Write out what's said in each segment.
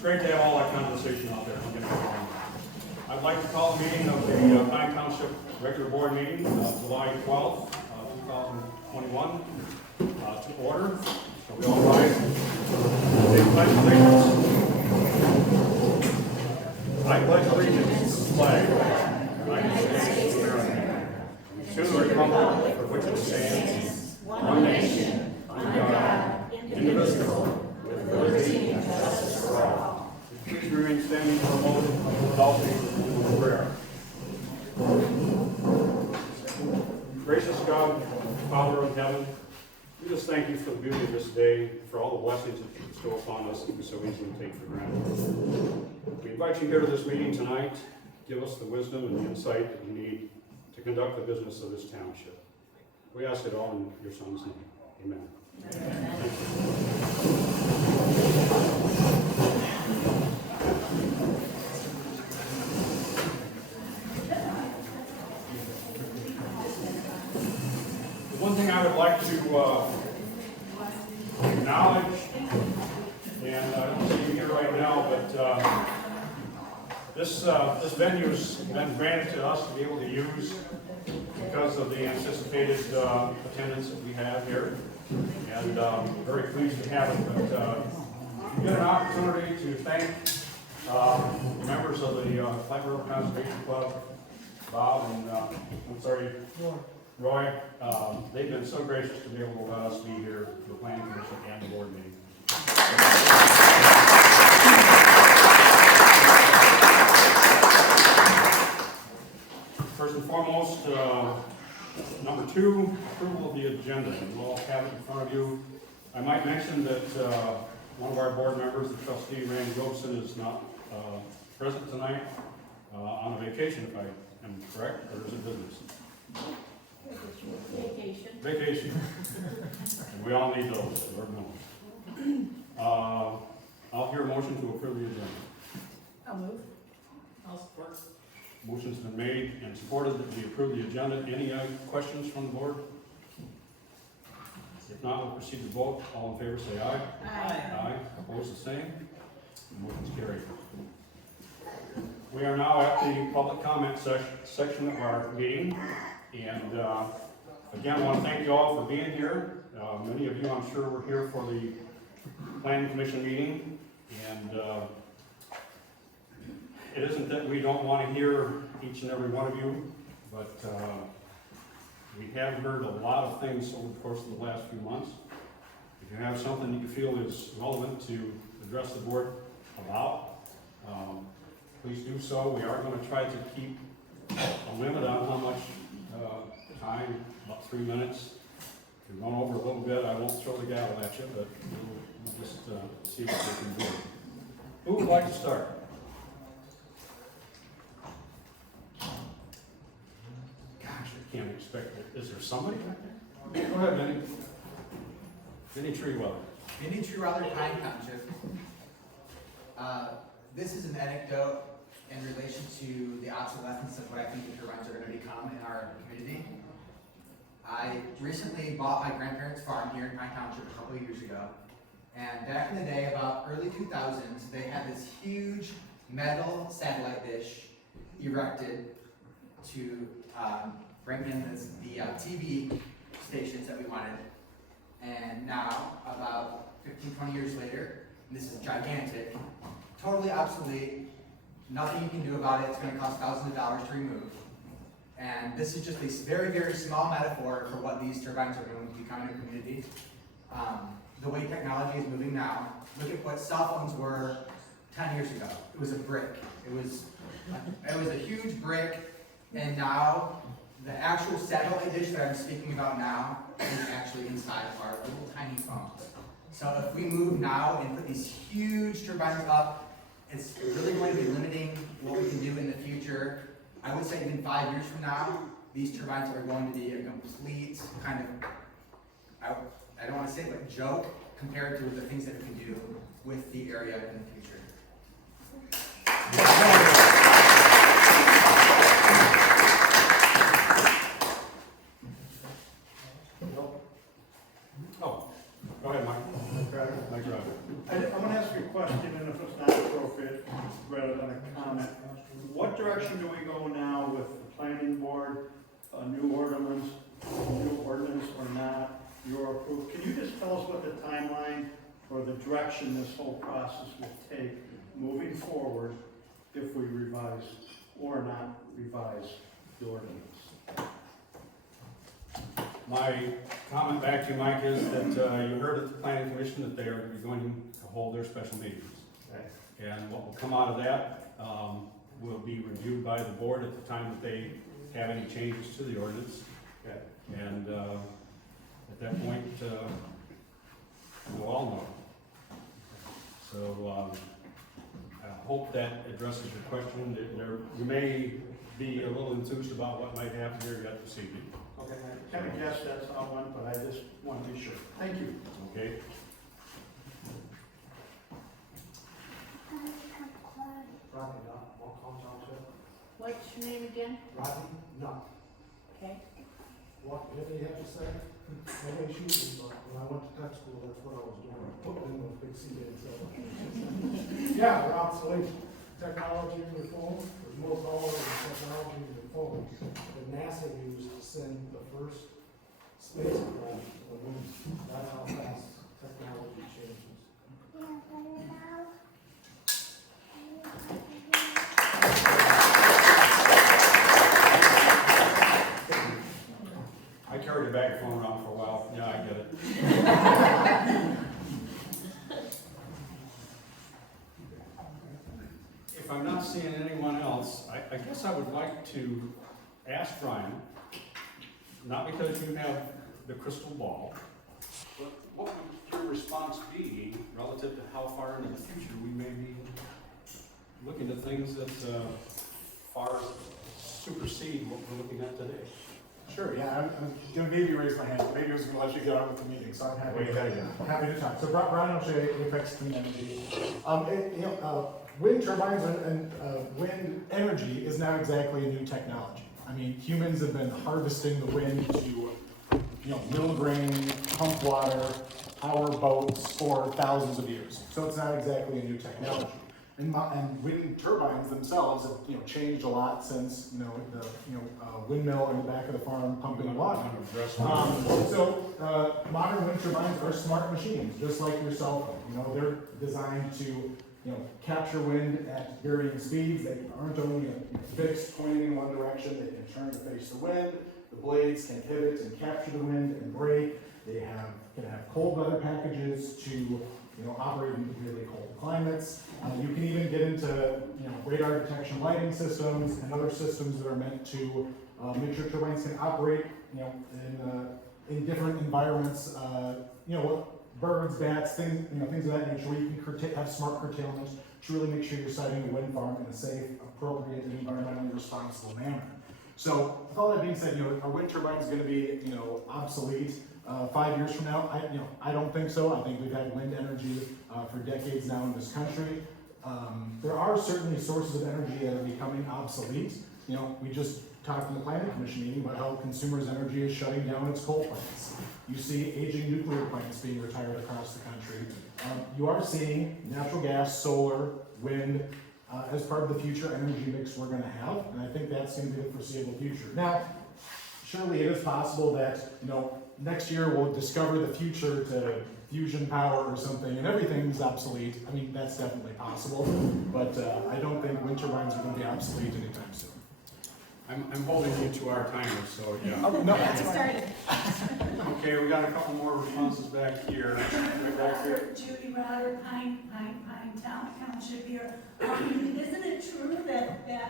great to have all that conversation out there. Don't get me wrong. I'd like to call the meeting of the Pine Township regular board meeting, July 12th, 2021, to order. So we all rise. Take the pledge of allegiance. I pledge allegiance to the flag of the United States of America, to the republic for which it stands, one nation, under God, indivisible, with liberty and justice for all. Please remain standing for a moment of adultery and prayer. Gracious God, Father of heaven, we just thank you for the beauty of this day, for all the blessings that you bestow upon us that we so easily take for granted. We invite you here to this meeting tonight. Give us the wisdom and the insight that we need to conduct the business of this township. We ask it all in your Son's name. Amen. Amen. Thank you. One thing I would like to acknowledge, and I don't see you here right now, but this venue's been granted to us to be able to use because of the anticipated attendance that we have here, and very pleased to have it. But we get an opportunity to thank the members of the Flat River Conservation Club, Bob and Roy. They've been so gracious to be able to let us be here for the Planning Commission and the board meeting. First and foremost, number 2, approval of the agenda. You all have it in front of you. I might mention that one of our board members, the trustee Randy Gobson, is not present tonight on a vacation, if I am correct, or is it business? Vacation. And we all need those, Lord knows. I'll hear a motion to approve the agenda. I'll move. I'll support. Motion's been made and supported that we approve the agenda. Any questions from the board? If not, we'll proceed to vote. All in favor say aye. Aye. Aye. Opposed the same. Motion's carried. We are now at the public comment section of our meeting. And again, I want to thank you all for being here. Many of you, I'm sure, were here for the Planning Commission meeting. And it isn't that we don't want to hear each and every one of you, but we have heard a lot of things over the course of the last few months. If you have something that you feel is relevant to address the board about, please do so. We are going to try to keep a limit on how much time, about 3 minutes. If we run over a little bit, I won't throw the gavel at you, but we'll just see what we can do. Who would like to start? Can't expect it. Is there somebody back there? Go ahead, Vinny. Vinny Treeweather. Vinny Treeweather, Pine Township. This is an anecdote in relation to the obsolescence of what I think the turbines are going to become in our community. I recently bought my grandparents' farm here in Pine Township a couple of years ago. And back in the day, about early 2000s, they had this huge metal satellite dish erected to bring in the TV stations that we wanted. And now, about 15, 20 years later, this is gigantic, totally obsolete, nothing you can do about it, it's going to cost thousands of dollars to remove. And this is just a very, very small metaphor for what these turbines are going to become in a community. The way technology is moving now, look at what cell phones were 10 years ago. It was a brick. It was a huge brick, and now the actual satellite dish that I'm speaking about now is actually inside of our little tiny phones. So if we move now and put these huge turbines up, it's really going to be limiting what we can do in the future. I would say even 5 years from now, these turbines are going to be a complete kind of, I don't want to say it, but joke compared to the things that we can do with the area in the future. Oh, go ahead, Mike. I want to ask you a question, and if it's not appropriate rather than a comment. What direction do we go now with the planning board, a new ordinance or not, your approval? Can you just tell us what the timeline or the direction this whole process will take moving forward if we revise or not revise the ordinance? My comment back to you, Mike, is that you heard at the planning commission that they are going to hold their special meetings. Okay. And what will come out of that will be reviewed by the board at the time that they have any changes to the ordinance. Okay. And at that point, we'll all know. So I hope that addresses your question. You may be a little enthused about what might happen here yet this evening. Okay, I kind of guessed that's how it went, but I just want to be sure. Thank you. Okay? Rodney Nutt, Montcalm Township. What's your name again? Rodney Nutt. Okay. What, anything you have to say? Nobody shooting, but when I went to tech school, that's what I was doing, putting in those big CDs. Yeah, they're obsolete. Technology in your phone, there's more power than technology in your phone that NASA used to send the first spacecraft to the moon. That's how fast technology changes. I carried a bag of phone around for a while. Yeah, I get it. If I'm not seeing anyone else, I guess I would like to ask Brian, not because you have the crystal ball, but what would your response be relative to how far into the future we may be looking at things that far supersede what we're looking at today? Sure, yeah, I'm gonna maybe raise my hand, maybe I was gonna let you get on with the meeting, so I'm happy to talk. So Brian O'Shea, Apex Clean Energy. Wind turbines and wind energy is not exactly a new technology. I mean, humans have been harvesting the wind to, mill grain, pump water, power boats for thousands of years. So it's not exactly a new technology. And wind turbines themselves have, changed a lot since, the windmill in the back of the farm pumping water. Modern wind turbines are smart machines, just like your cell phone. They're designed to, capture wind at varying speeds. They aren't only fixed, pointing in one direction. They can turn to face the wind. The blades can pivot and capture the wind and brake. They can have cold weather packages to, operate in really cold climates. You can even get into, radar detection lighting systems and other systems that are meant to make sure turbines can operate, in different environments. Birds, bats, things of that nature, where you can have smart curtailment to really make sure you're siting a wind farm in a safe, appropriate, and environmentally responsible manner. So, with all that being said, are wind turbines going to be, obsolete 5 years from now? I don't think so. I think we've had wind energy for decades now in this country. There are certainly sources of energy that are becoming obsolete. We just talked in the planning commission meeting about how consumers' energy is shutting down its coal plants. You see aging nuclear plants being retired across the country. You are seeing natural gas, solar, wind as part of the future energy mix we're going to have, and I think that's going to be the foreseeable future. Now, surely it is possible that next year we'll discover the future to fusion power or something, and everything's obsolete. I mean, that's definitely possible, but I don't think wind turbines are going to be obsolete anytime soon. I'm holding you to our timer, so yeah. Oh, no, That's started. Okay, we got a couple more responses back here. Right back here. Judy Roder, Pine Township here. Isn't it true that they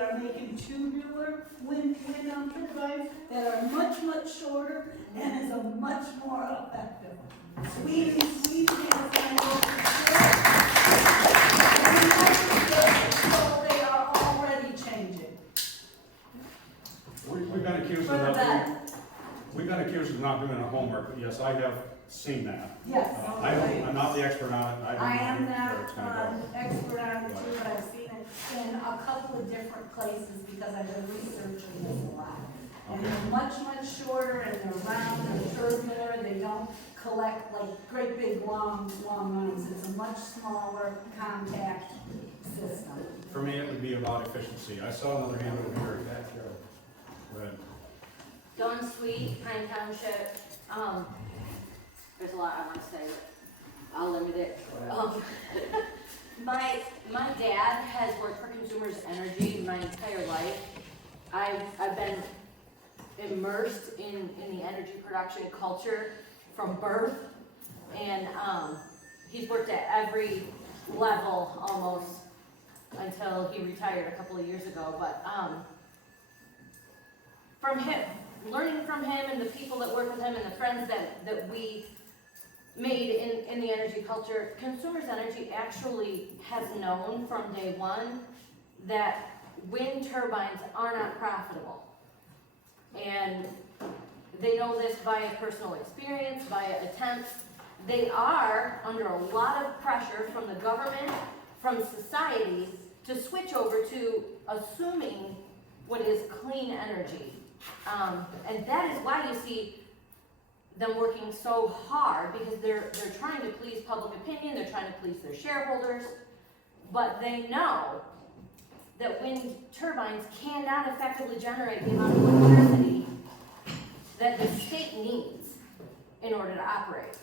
are making two newer wind turbines that are much shorter and is a much more effective? Sweden has so they are already changing. We've been accused of not doing our homework, but yes, I have seen that. Yes. I'm not the expert on it. I am know not where it's gonna go. expert on it too, but I've seen it in a couple of different places because I've been researching this a lot. And Okay. they're much shorter and they're round and tubular, they don't collect like great big long runs. It's a much smaller compact system. For me, it would be about efficiency. I saw another hand over here. Go ahead. Dawn Sweet, Pine Township, there's a lot I wanna say, but I'll limit it. My dad has worked for Consumers Energy my entire life. I've been immersed in the energy production culture from birth, and, he's worked at every level almost until he retired a couple of years ago, but, from him, learning from him and the people that work with him and the friends that we made in the energy culture, Consumers Energy actually has known from day one that wind turbines are not profitable. And they know this via personal experience, via attempts. They are under a lot of pressure from the government, from society, to switch over to assuming what is clean energy. And that is why you see them working so hard, because they're trying to please public opinion, they're trying to please their shareholders, but they know that wind turbines cannot effectively generate the amount of electricity that the state needs in order to operate.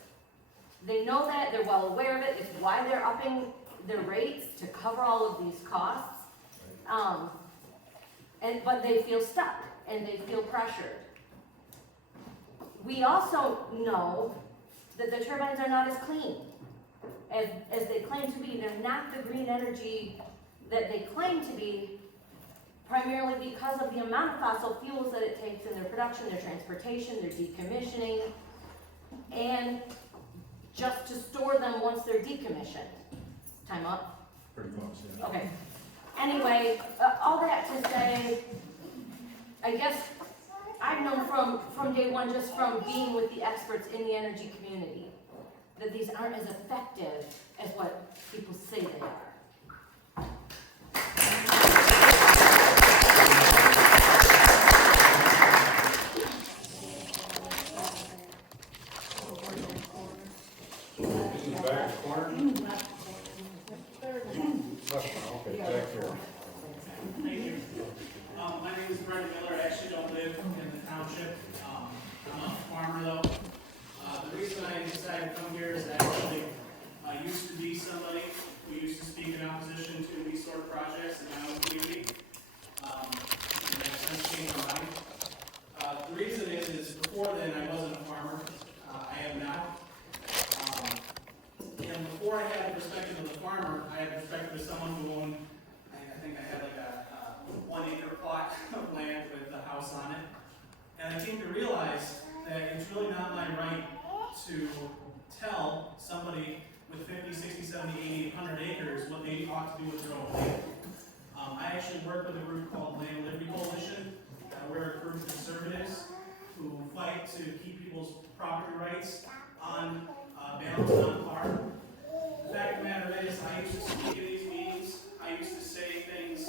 They know that, they're well aware of it, it's why they're upping their rates to cover all of these costs. But they feel stuck and they feel pressured. We also know that the turbines are not as clean as they claim to be. They're not the green energy that they claim to be, primarily because of the amount of fossil fuels that it takes in their production, their transportation, their decommissioning, and just to store them once they're decommissioned. Time up? Pretty close, yeah. Okay. Anyway, all that to say, I guess I've known from day one, just from being with the experts in the energy community, that these aren't as effective as what people say they are. This is back corner. Okay, back here. Thank you. My name is Brenda Miller. I actually don't live in the township. I'm a farmer though. The reason I decided to come here is actually I used to be somebody who used to speak in opposition to these sort of projects in my own community. And I've since changed my mind. The reason is before then I wasn't a farmer. I am now. And before I had the perspective of the farmer, I had the perspective of someone who owned, I think I had like a 1 acre plot of land with a house on it. And I came to realize that it's really not my right to tell somebody with 50, 60, 70, 80, 100 acres what they ought to do with their own land. I actually work with a group called Land Liberty Coalition. We're a group of conservatives who fight to keep people's property rights on balance, on par. The fact of the matter is, I used to speak at these meetings. I used to say things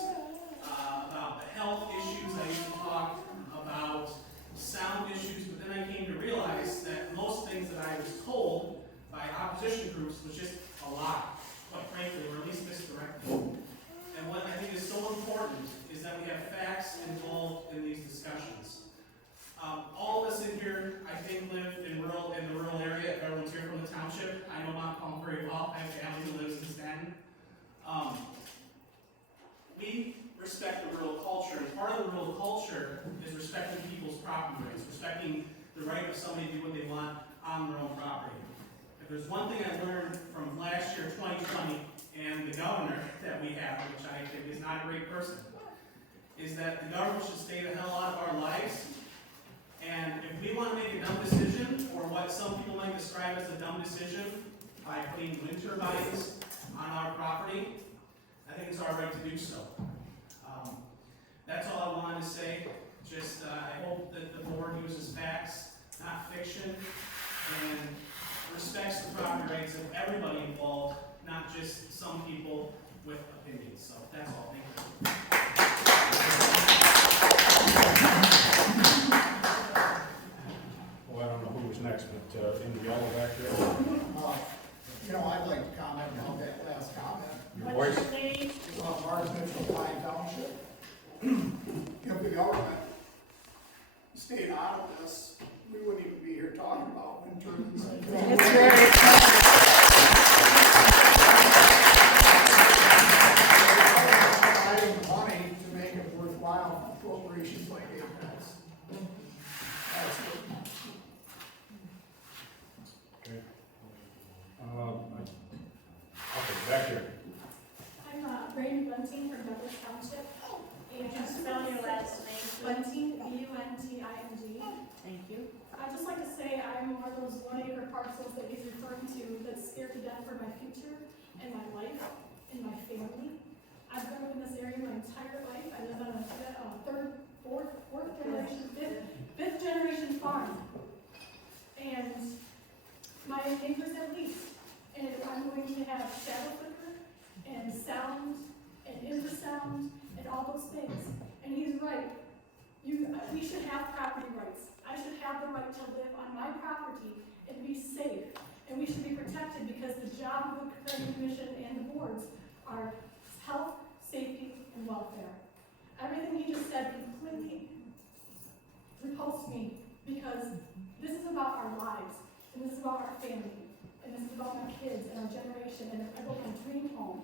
about the health issues. I used to talk about sound issues, but then I came to realize that most things that I was told by opposition groups was just a lie, quite frankly, or at least misdirected. And what I think is so important is that we have facts involved in these discussions. All of us in here, I think, live in the rural area. If everyone's here from the township, I know Mount Palm very well. I have family who lives in Stanton. We respect the rural culture, and part of the rural culture is respecting people's property rights, respecting the right of somebody to do what they want on their own property. If there's one thing I learned from last year, 2020, and the governor that we have, which I think is not a great person, is that the government should stay the hell out of our lives. And if we want to make a dumb decision, or what some people might describe as a dumb decision, by putting wind turbines on our property, I think it's our right to do so. That's all I wanted to say. Just, I hope that the board uses facts, not fiction, and respects the property rights of everybody involved, not just some people with opinions. So that's all. Thank you. Well, I don't know who was next, but in the yellow back Voice. What's your name? Martin from Pine Township. If the government stayed out of this, we wouldn't even be here talking about wind turbines. Providing the money to make it worthwhile for corporations like Apex. That's good. Okay. Okay, back here. I'm Randy Bunting from Douglas Township. Could you spell your last name, please? Bunting, B-U-N-T-I-N-G. Thank you. I'd just like to say I'm one of those 1 acre parcels that he's referring to that's scared to death for my future and my life and my family. I've grown up in this area my entire life. I live on a fifth generation farm. And my neighbors have leased. And I'm going to have shadow flicker and sound and infrasound and all those things. And he's right. We should have property rights. I should have the right to live on my property and be safe. And we should be protected because the job of the planning commission and the boards are health, safety, and welfare. Everything he just said completely repulsed me because this is about our lives, and this is about our family, and this is about my kids and our generation, and about my dream home.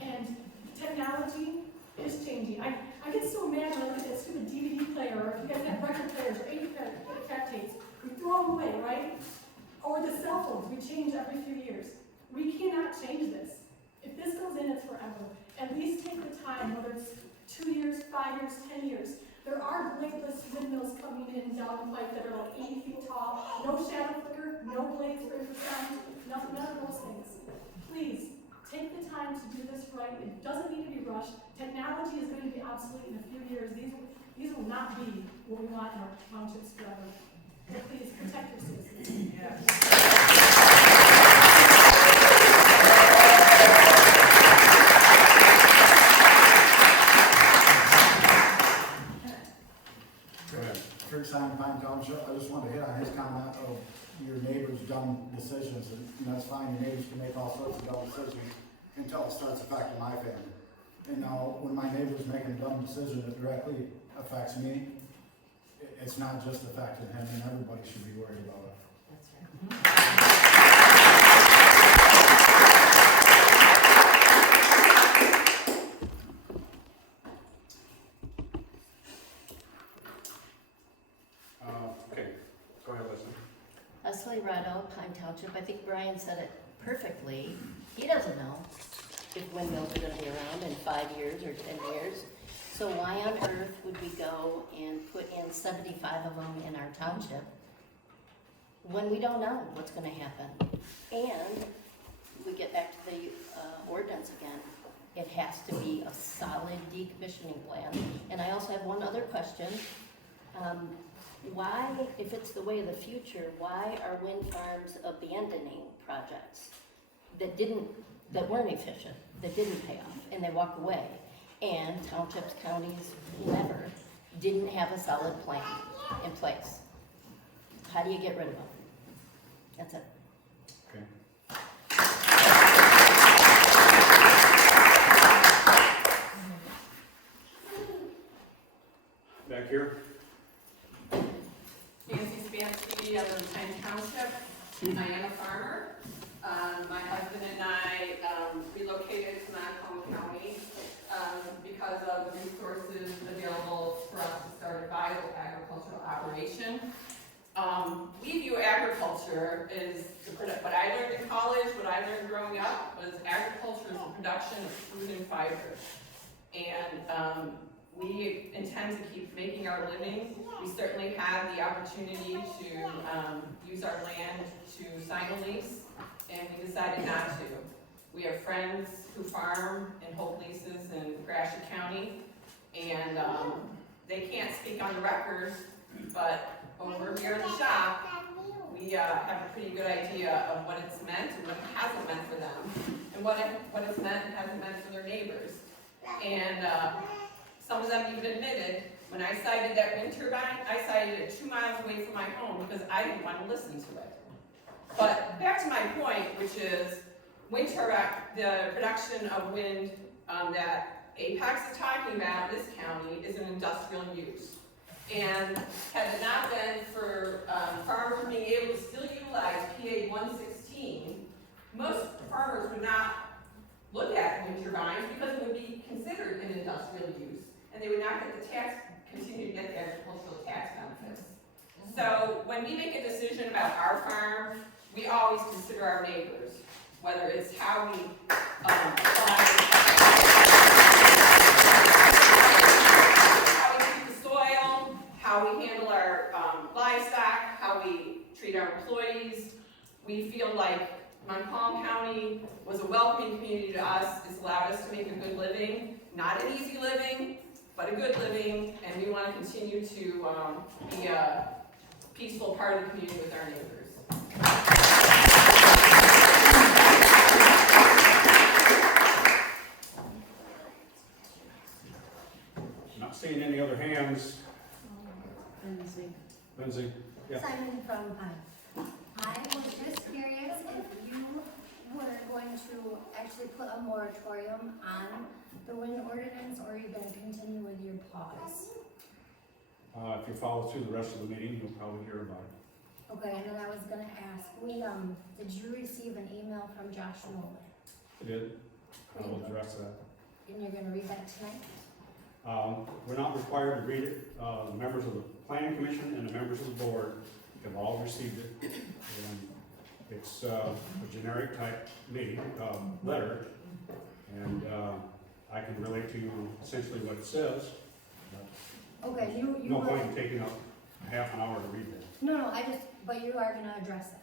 And technology is changing. I get so mad when I look at that stupid DVD player, or if you guys have record players or 8-track tapes, we throw them away, right? Or the cell phones, we change every few years. We cannot change this. If this goes in, it's forever. At least take the time, whether it's 2 years, 5 years, 10 years. There are bladeless windmills coming in down the pipe that are like 80 feet tall, no shadow flicker, no blades for infrasound, none of those things. Please, take the time to do this right. It doesn't need to be rushed. Technology is going to be obsolete in a few years. These will not be what we want in our townships forever. So please, protect your citizens. Go ahead. Rick Simon, Pine Township, I just wanted to hit on his comment of your neighbors' dumb decisions, and that's fine, your neighbors can make all sorts of dumb decisions until it starts affecting my family. And now, when my neighbor's making a dumb decision that directly affects me, it's not just affecting him, and everybody should be worried about it. That's right. Okay, go ahead, Leslie. Leslie Rado, Pine Township. I think Brian said it perfectly. He doesn't know if windmills are gonna be around in 5 years or 10 years. So why on earth would we go and put in 75 of them in our township when we don't know what's gonna happen? And we get back to the ordinance again. It has to be a solid decommissioning plan. And I also have one other question. Why, if it's the way of the future, why are wind farms abandoning projects that weren't efficient, that didn't pay off, and they walk away? And townships, counties, whoever, didn't have a solid plan in place. How do you get rid of them? That's it. Okay. Back here. Nancy Spansky, I live in Pine Township. I am a farmer. My husband and I relocated to Macomb County because of the resources available for us to start a viable agricultural operation. We view agriculture as what I learned in college, what I learned growing up, was agriculture is the production of food and fiber. And we intend to keep making our living. We certainly have the opportunity to use our land to sign a lease, and we decided not to. We have friends who farm and hold leases in Gratiot County, and they can't speak on the record, but over here in the shop, we have a pretty good idea of what it's meant and what it hasn't meant for them, and what it's meant and hasn't meant for their neighbors. And some of them even admitted, when I cited that wind turbine, I cited it 2 miles away from my home because I didn't want to listen to it. But back to my point, which is, the production of wind that Apex is talking about in this county is an industrial use. And had it not been for farmers being able to still utilize PA 116, most farmers would not look at wind turbines because it would be considered an industrial use, and they would not get the continue to get the agricultural tax benefits. So when we make a decision about our farm, we always consider our neighbors, whether it's how we treat the soil, how we handle our livestock, how we treat our employees. We feel like Montcalm County was a welcoming community to us. It's allowed us to make a good living, not an easy living, but a good living, and we want to continue to be a peaceful part of the community with our neighbors. Not seeing any other hands. Lindsay? Yeah. Simon from Pine. I was just curious if you were going to actually put a moratorium on the wind ordinance, or are you gonna continue with your pause? If you follow through the rest of the meeting, you'll probably hear about it. Okay, and then I was gonna ask, did you receive an email from Josh Nolan? I did. I will address that. And you're gonna read that tonight? We're not required to read it. The members of the planning commission and the members of the board have all received it. And it's a generic type meeting, letter. And I can relate to you essentially what it says. Okay, you No will. point in taking up half an hour to read that. No, but you are gonna address it.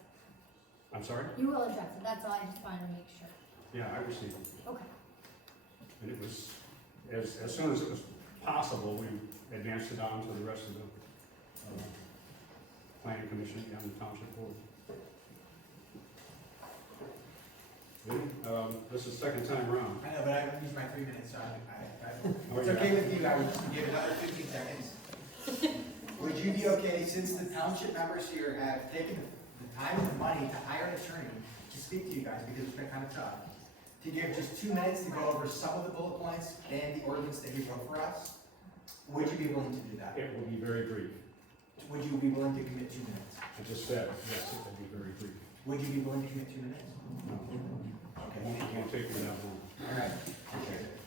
I'm sorry? You will address it, that's all, I just wanted to make sure. Yeah, I received it. Okay. And it was, as soon as it was possible, we advanced it on to the rest of the planning commission and the township board. This is the second time around. I know, but I haven't used my 3 minutes, so Oh, it's yeah. okay with you, I would just give another 15 seconds. Would you be okay, since the township members here have taken the time and the money to hire an attorney to speak to you guys, because it's been kind of tough, to give just 2 minutes to go over some of the bullet points and the ordinance that you wrote for us, would you be willing to do that? It will be very brief. Would you be willing to commit 2 minutes? I just said, yes, it will be very brief. Would you be willing to commit 2 minutes? No. Okay. It won't take me that long. All right, appreciate it.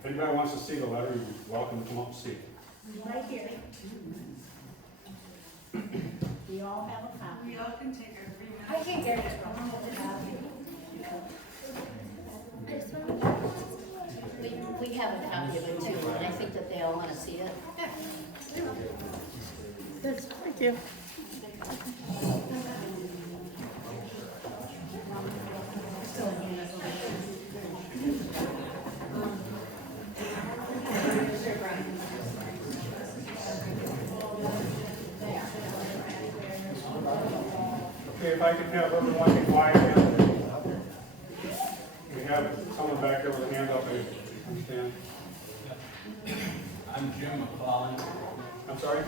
If anybody wants to see the letter, you're welcome to come up and see it. Right here. We all have a copy. We all can take our 3 minutes. I can get it. We have a copy of it too, and I think that they all want to see it. Thank you. Okay, if I could have everyone be quiet again. We have someone back there with a hand up, I understand. I'm Jim McClellan. I'm sorry?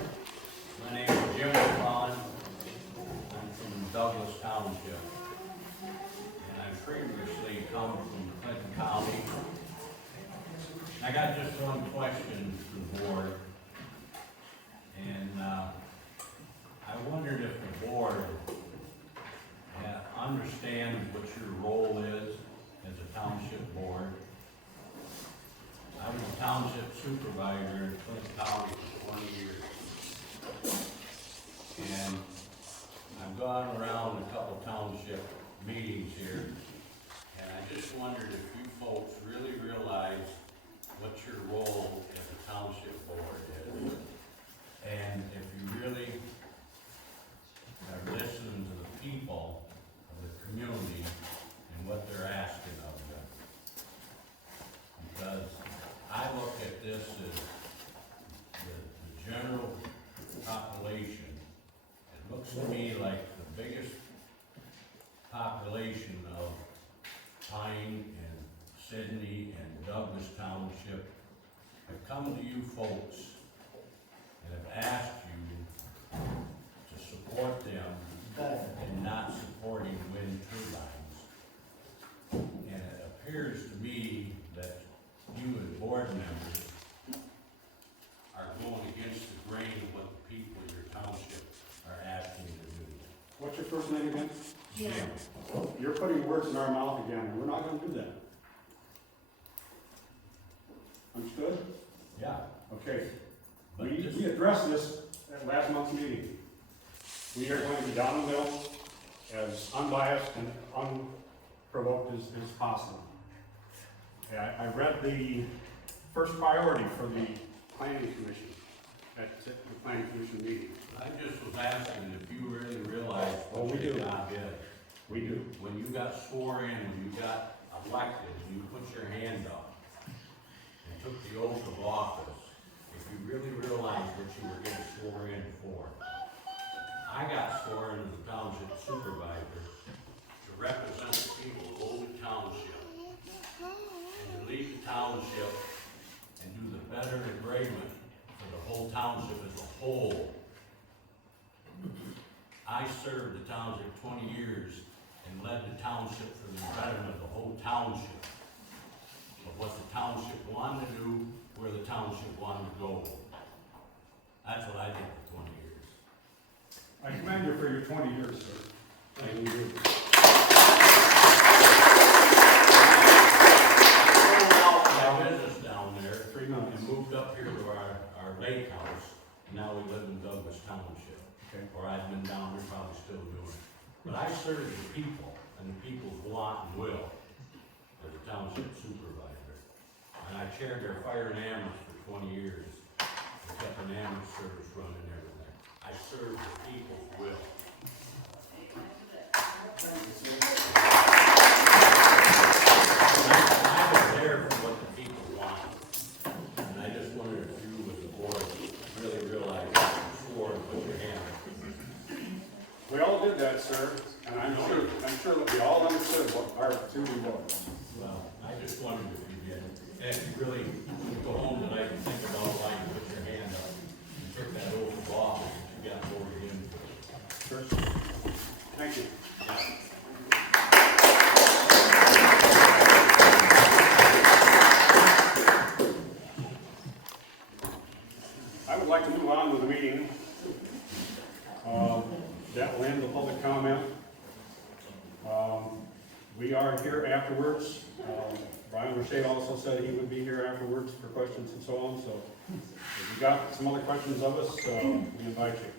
My name is Jim McClellan. I'm from Douglas Township. And I previously come from Clinton County. I got just one question for the board. And I wondered if the board understands what your role is as a township board. I was a township supervisor in Clinton County for 20 years. And I've gone around a couple township meetings here, and I just wondered if you folks really realize what your role as a township board is, and if you really are listening to the people of the community and what they're asking of them. Because I look at this as the general population. It looks to me like the biggest population of Pine and Sydney and Douglas Township have come to you folks and have asked you to support them in not supporting wind turbines. appears to me that you as board members are going against the grain of what the people of your township are asking you to do. What's your first name again? Jim, You're putting words in our mouth again, and we're not gonna do that. Understood? yeah, Okay. but We this, addressed this at last month's meeting. We are going to be down the middle, as unbiased and unprovoked as possible. I read the first priority for the planning commission, at the planning commission meeting. I just was asking if you really realize Oh, what we your do. job is. We do. When you got sworn in, when you got elected, and you put your hand up and took the oath of office, if you really realized what you were getting sworn in for. I got sworn as a township supervisor to represent the people of Old Township and to lead the township and do the better agreement for the whole township as a whole. I served the township 20 years and led the township for the betterment of the whole township, of what the township wanted to do, where the township wanted to go. That's what I did for 20 years. I commend you for your 20 years, sir. Thank you. Our business down there 3 minutes. and moved up here to our lake house. Now we live in Douglas Township. Okay. Or I've been down there, probably still doing it. But I served the people and the people's want and will as a township supervisor. And I chaired their fire and ambulance for 20 years. I kept an ambulance service running and everything. I served the people's will. I was there for what the people wanted. And I just wondered if you as a board really realized that you swore and put your hand up. We all did that, sir, and I'm sure that we all understood what our duty was. Well, I just wondered if you did. And if you really go home tonight and think about why you put your hand up and took that oath of office that you got voted in for. Sure. Thank you. I would like to move on with the meeting. That will end the public comment. We are here afterwards. Brian Roche also said he would be here afterwards for questions and so on, so if you got some other questions of us, we invite you.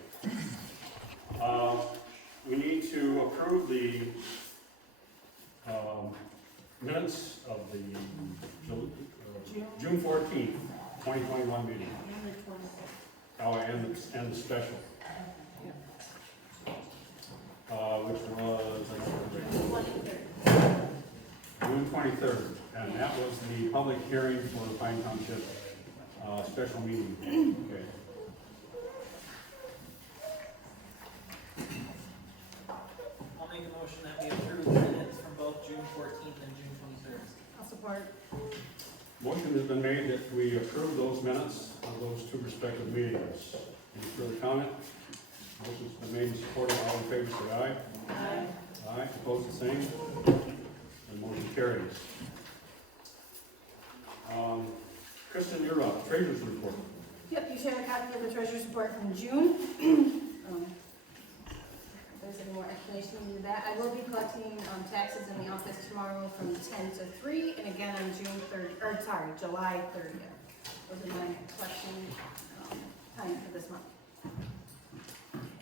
We need to approve the minutes of the June 14th, 2021 meeting. Oh, and the special. Which was, June 23rd, and that was the public hearing for the Pine Township, special meeting. Okay. I'll make a motion that we approve the minutes from both June 14th and June 23rd. I'll support. Motion has been made that we approve those minutes of those two respective meetings. Any further comment? Motion's been made and supported. All in favor, say aye. Aye. Aye, opposed the same. And motion carries. Kristen, you're up. Treasurer's report. Yep, you should have a copy of the treasurer's report from June. If there's any more explanation into that, I will be collecting taxes in the office tomorrow from 10 to 3, and again on July 30th. Those are my collection time for this month.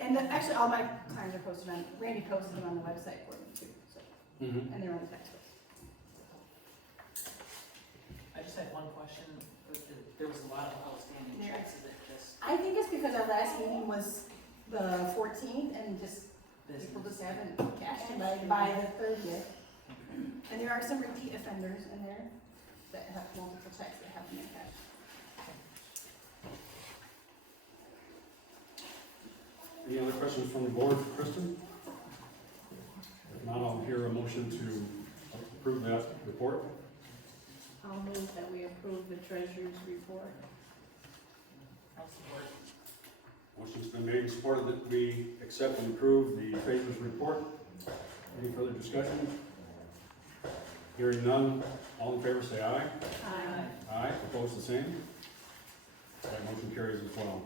And actually, all my times are posted on, Randy posted them on the website for me too, so, and they're on the tax list. I just had one question, but there was a lot of outstanding checks, is it just I think it's because our last meeting was the 14th, and just, people just haven't cashed it by the 30th. And there are some repeat offenders in there that have multiple checks that haven't been cashed. Any other questions from the board for Kristen? If not, I'll hear a motion to approve that report. I'll move that we approve the treasurer's report. I'll support? Motion's been made and supported that we accept and approve the treasurer's report. Any further discussion? Hearing none, all in favor say aye. Aye. Aye, opposed the same. That motion carries as well.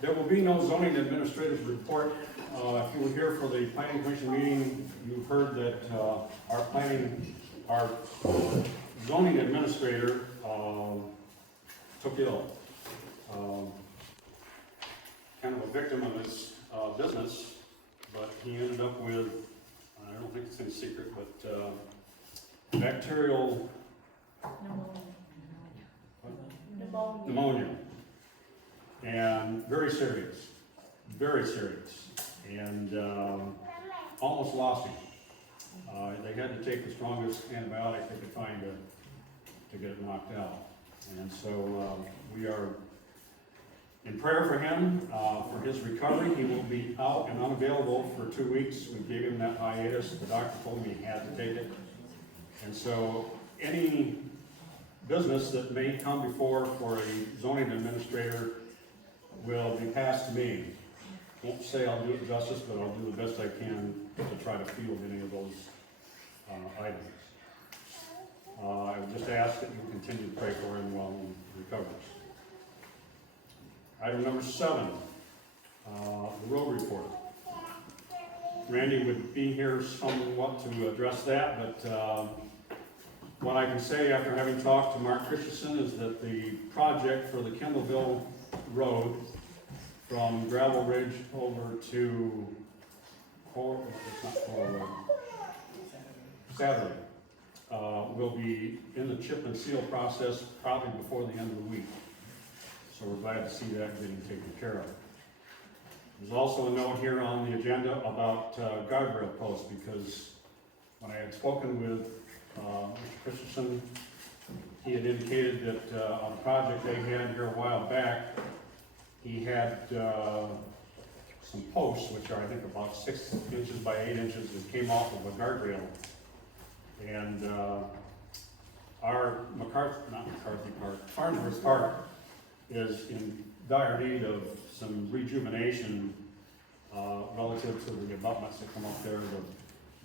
There will be no zoning administrative report. If you were here for the planning commission meeting, you've heard that our zoning administrator took ill. Kind of a victim of his business, but he ended up with, I don't think it's any secret, but bacterial pneumonia. And very serious, and almost lost him. They had to take the strongest antibiotic they could find to get it knocked out. And so we are in prayer for him, for his recovery. He will be out and unavailable for 2 weeks. We gave him that hiatus. The doctor told him he had to take it. And so any business that may come before for a zoning administrator will be passed to me. Won't say I'll do it justice, but I'll do the best I can to try to field any of those items. I would just ask that you continue to pray for him while he recovers. Item number 7, the road report. Randy would be here somewhat to address that, but what I can say after having talked to Mark Christensen is that the project for the Kendallville Road from Gravel Ridge over to Saturday will be in the chip and seal process probably before the end of the week. So we're glad to see that getting taken care of. There's also a note here on the agenda about guardrail posts, because when I had spoken with Mr. Christensen, he had indicated that on a project they had here a while back, he had some posts, which are I think about 6 inches by 8 inches, that came off of a guardrail. And our Farnsworth Park is in dire need of some rejuvenation relative to the abutments that come up there.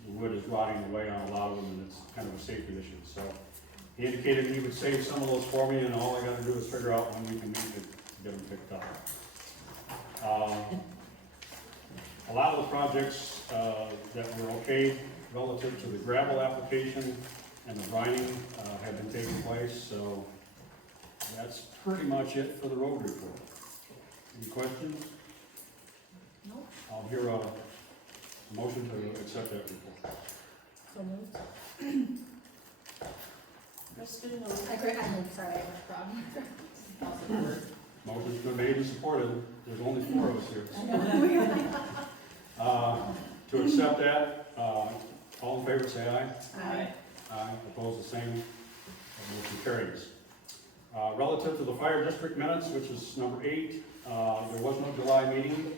The wood is rotting away on a lot of them, and it's kind of a safety issue. So he indicated he would save some of those for me, and all I got to do is figure out when we can meet to get them picked up. A lot of the projects that were okayed relative to the gravel application and the brining have been taking place, so that's pretty much it for the road report. Any questions? No. I'll hear a motion to accept that report. So moved. Kristen, I moved, sorry, I have a problem. Motion's been made and supported. There's only 4 of us here. To accept that, all in favor say aye. Aye. Aye, opposed the same. That motion carries. Relative to the fire district minutes, which is number 8, there was no July meeting.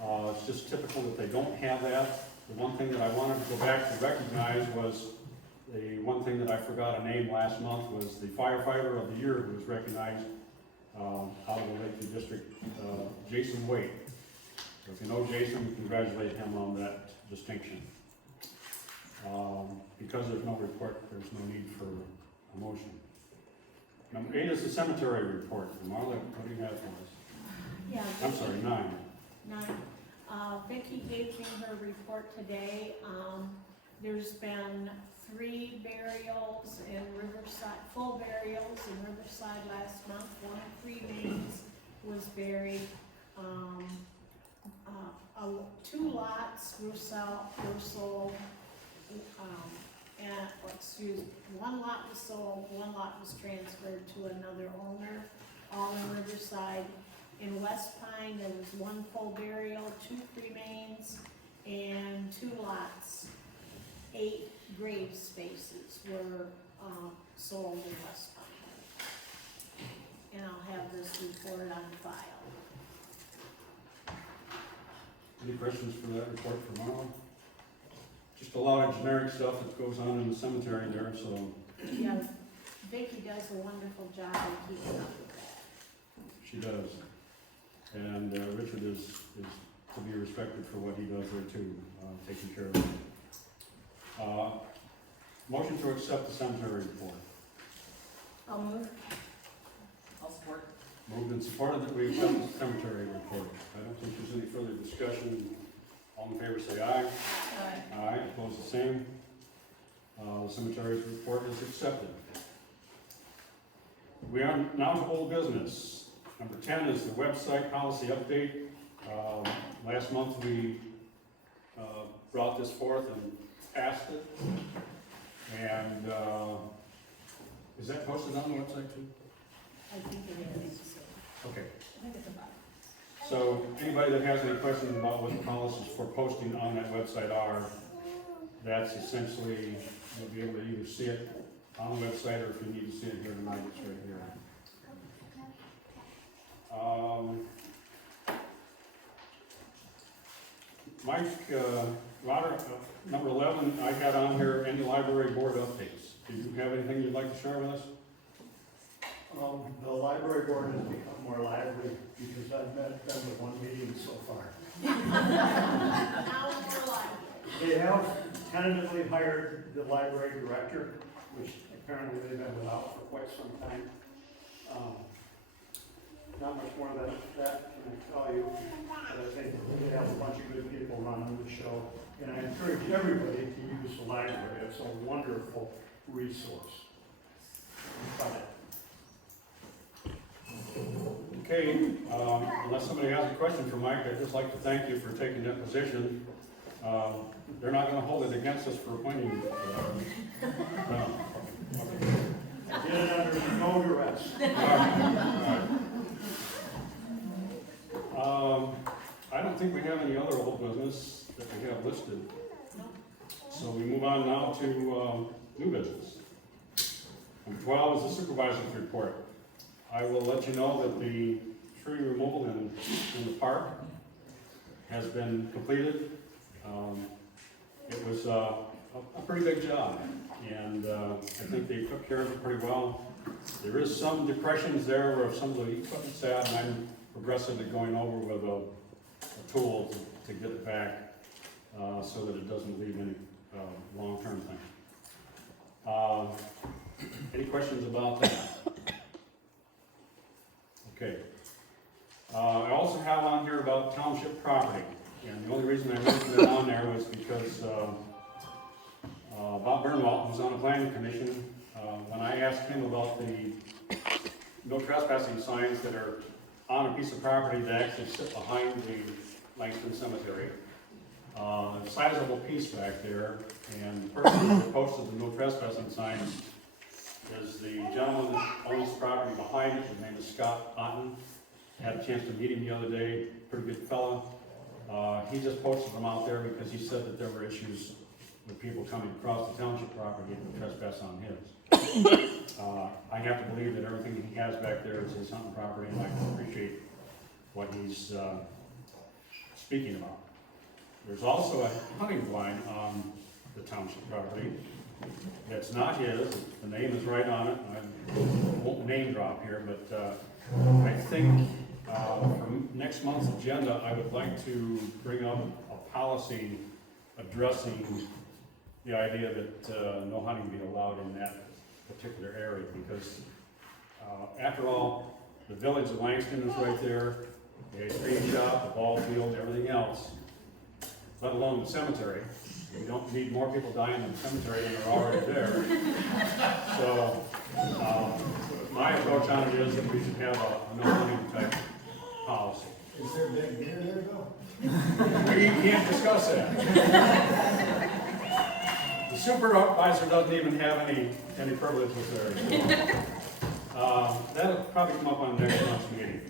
It's just typical that they don't have that. The one thing that I wanted to go back to recognize was the one thing that I forgot a name last month was the firefighter of the year who was recognized out of the Lakeview District, Jason Waite. So if you know Jason, congratulate him on that distinction. Because there's no report, there's no need for a motion. Number 8 is the cemetery report. Marla, what do you have for us? Yeah. I'm sorry, 9. 9. Vicki gave me her report today. There's been 3 burials in Riverside, full burials in Riverside last month. 1 of 3 names was buried. 2 lots were sold, and 1 lot was sold, 1 lot was transferred to another owner, all in Riverside. In West Pine, there was 1 full burial, 2 cremains, and 2 lots. 8 grave spaces were sold in West Pine. And I'll have this report on file. Any questions for that report for Marla? Just a lot of generic stuff that goes on in the cemetery there, so. Yeah, Vicki does a wonderful job in keeping up with that. She does. And Richard is to be respected for what he does there too, taking care of it. Motion to accept the cemetery report. I'll move. I'll support. Moved and supported that we accept the cemetery report. I don't think there's any further discussion. All in favor say aye. Aye. Aye, opposed the same. The cemetery's report is accepted. We are now to old business. Number 10 is the website policy update. Last month we brought this forth and passed it. And is that posted on the website too? I think it is. Okay. I think it's about. So anybody that has any questions about what the policies for posting on that website are, that's essentially, you'll be able to either see it on the website, or if you need to see it here tonight, it's right here. Mike, number 11, I got on here, any library board updates. Do you have anything you'd like to share with us? The library board has become more lively because I've met them with one meeting so far. Now we're alive. They have tentatively hired the library director, which apparently they've been without for quite some time. Not much more than that can I tell you, but I think they have a bunch of good people running the show. And I encourage everybody to use the library. It's a wonderful resource. Okay, unless somebody has a question for Mike, I'd just like to thank you for taking that position. They're not gonna hold it against us for appointing you. No. I did it under no duress. I don't think we have any other old business that we have listed. So we move on now to new business. Number 12 is the supervisor's report. I will let you know that the tree removal in the park has been completed. It was a pretty big job, and I think they took care of it pretty well. There is some depressions there where some of the equipment's at, and I'm progressively going over with a tool to get it back so that it doesn't leave any long-term thing. Any questions about that? Okay. I also have on here about township property, and the only reason I mentioned it on there was because Bob Burnwalt, who's on the planning commission, when I asked him about the no trespassing signs that are on a piece of property that actually sit behind the Langston Cemetery, a sizable piece back there, and the person who posted the no trespassing signs is the gentleman that owns the property behind it. His name is Scott Otten. Had a chance to meet him the other day, pretty good fella. He just posted them out there because he said that there were issues with people coming across the township property and trespass on his. I have to believe that everything that he has back there is his hunting property, and I can appreciate what he's speaking about. There's also a hunting blind on the township property. It's not his, the name is right on it. I won't name drop here, but I think for next month's agenda, I would like to bring up a policy addressing the idea that no hunting be allowed in that particular area, because after all, the village of Langston is right there, the ice cream shop, the ball field, everything else, let alone the cemetery. We don't need more people dying in the cemetery than are already there. So, my approach on it is that we should have a no hunting type policy. Is there a big deer there though? We can't discuss that. The supervisor doesn't even have any privileges there. That'll probably come up on next month's meeting.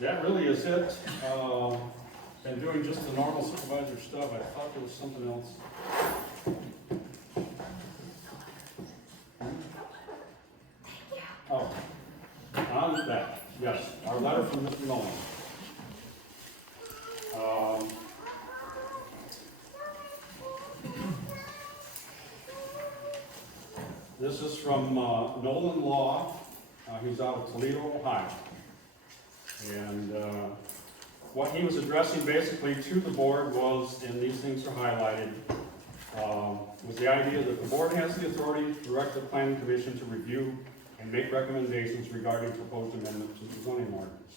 That really is it. Been doing just the normal supervisor stuff. I thought there was something else. Oh, on that, yes, our letter from Mr. Nolan. This is from Nolan Law. He's out of Toledo, Ohio. And what he was addressing basically to the board was, and these things are highlighted, was the idea that the board has the authority to direct the planning commission to review and make recommendations regarding proposed amendments to the zoning ordinance.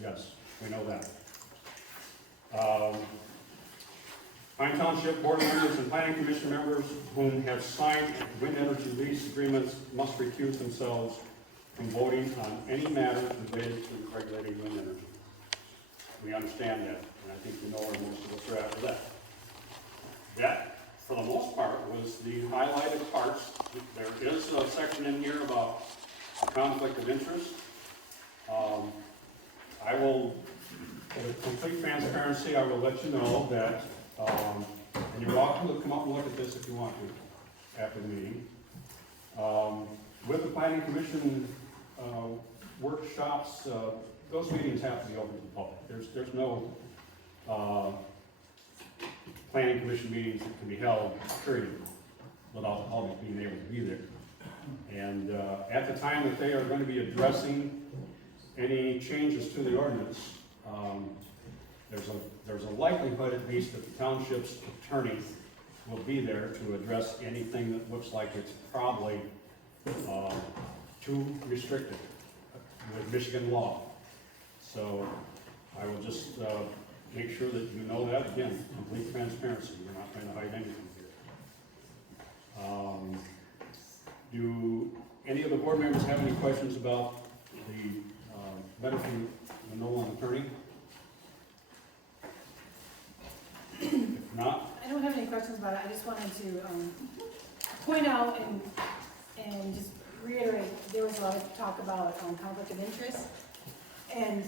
Yes, we know that. Pine Township board members and planning commission members whom have signed wind energy lease agreements must recuse themselves from voting on any matter related to regulating wind energy. We understand that, and I think we know where most of us are at with that. That, for the most part, was the highlighted parts. There is a section in here about conflict of interest. I will, with complete transparency, I will let you know that, and you're welcome to come up and look at this if you want to after the meeting. With the planning commission workshops, those meetings have to be open to the public. There's no planning commission meetings that can be held, period, without the public being able to be there. And at the time that they are going to be addressing any changes to the ordinance, there's a likelihood at least that the township's attorney will be there to address anything that looks like it's probably too restrictive with Michigan law. So I will just make sure that you know that. Again, complete transparency. We're not trying to hide anything here. Do any of the board members have any questions about the benefit of no one attorney? If not, I don't have any questions about it. I just wanted to point out and just reiterate, there was a lot of talk about conflict of interest. And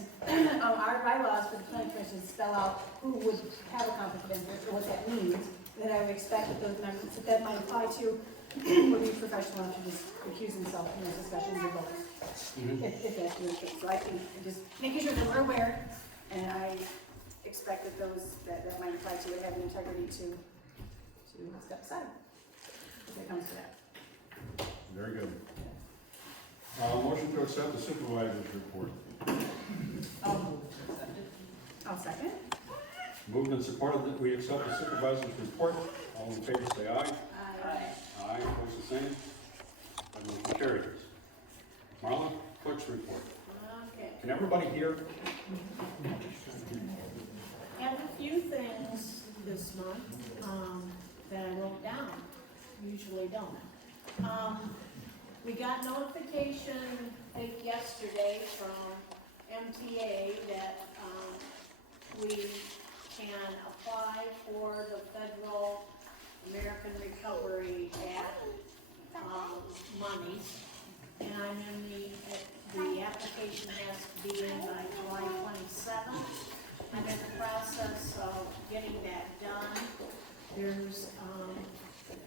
our bylaws for the planning commission spell out who would have a conflict of interest or what that means. Then I would expect that those members that might apply to would be professional enough to just recuse themselves from those discussions or votes. If that's the case. So I think just making sure that we're aware, and I expect that those that might apply to would have the integrity to step aside if it comes to that. very good. Motion to accept the supervisor's report. I'll second. Moved and supported that we accept the supervisor's report. All in favor say aye. Aye. Aye, opposed the same. That motion carries. Marla, clerk's report. Okay. Can everybody hear? Have a few things this month, that I wrote down, usually don't. We got notification, I think yesterday, from MTA that, we can apply for the federal American Recovery Act, monies. And I'm in the application has to be in by July 27th. I'm in the process of getting that done. There's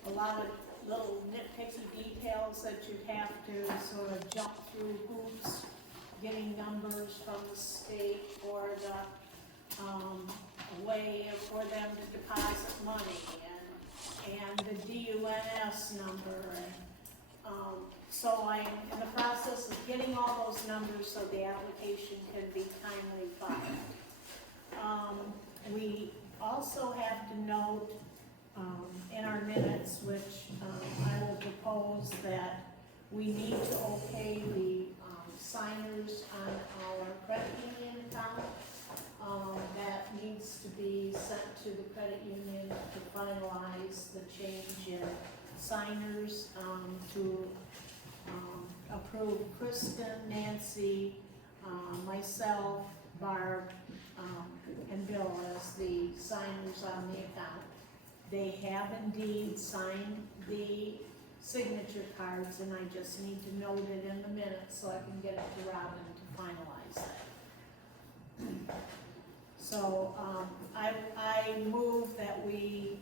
a lot of little nitpicky details that you have to sort of jump through hoops, getting numbers from the state for the way for them to deposit money and the DUNS number. And so I'm in the process of getting all those numbers so the application can be timely filed. We also have to note in our minutes, which I will propose, that we need to okay the signers on our credit union account. That needs to be sent to the credit union to finalize the change in signers, to approve Kristen, Nancy, myself, Barb, and Bill as the signers on the account. They have indeed signed the signature cards, and I just need to note it in the minutes so I can get it to Robin to finalize that. So I move that we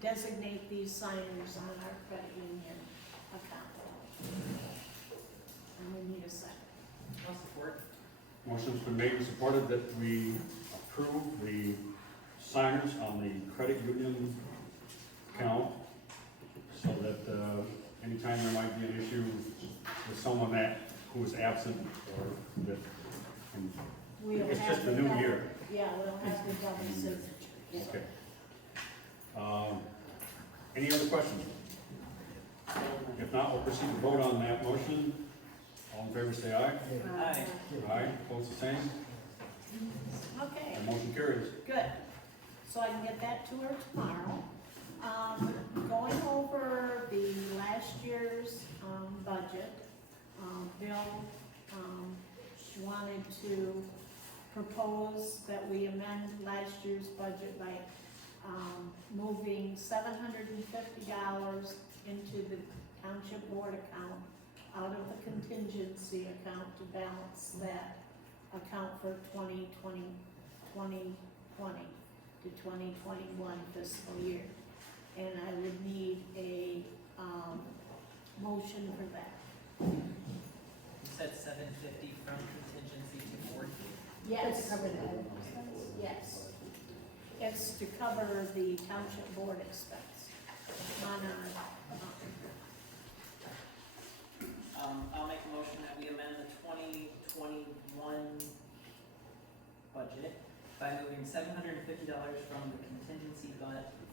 designate these signers on our credit union account. And we need a second. I'll support. Motion's been made and supported that we approve the signers on the credit union account, so that anytime there might be an issue with someone who is absent or that can we'll It's have just a the new double- year. Yeah, we'll have the double signature. Yeah. Okay. Any other questions? If not, we'll proceed to vote on that motion. All in favor, say aye. Aye. Aye, opposed, the same. Okay. The motion carries. Good. So I can get that to her tomorrow. Going over the last year's, budget, Bill, wanted to propose that we amend last year's budget by, moving $750 into the township board account out of the contingency account to balance that account for 2020 to 2021 fiscal year. And I would need a, motion for that. You said 750 from contingency to 40. Yes. To cover that. Yes. It's to cover the township board expense on our, I'll make a motion that we amend the 2021 budget by moving $750 from the contingency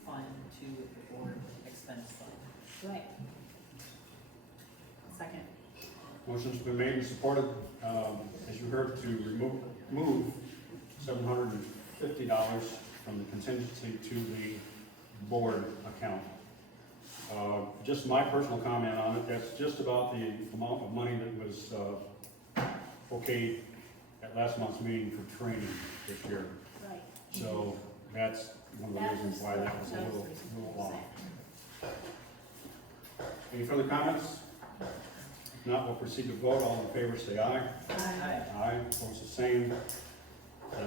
fund to the board expense fund. right. Second. Motion's been made and supported, as you heard, to move $750 from the contingency to the board account. Just my personal comment on it, that's just about the amount of money that was okayed at last month's meeting for training this year. Right. So that's one of the reasons why that was a little long. Any further comments? If not, we'll proceed to vote. All in favor, say aye. Aye. Aye, opposed the same. That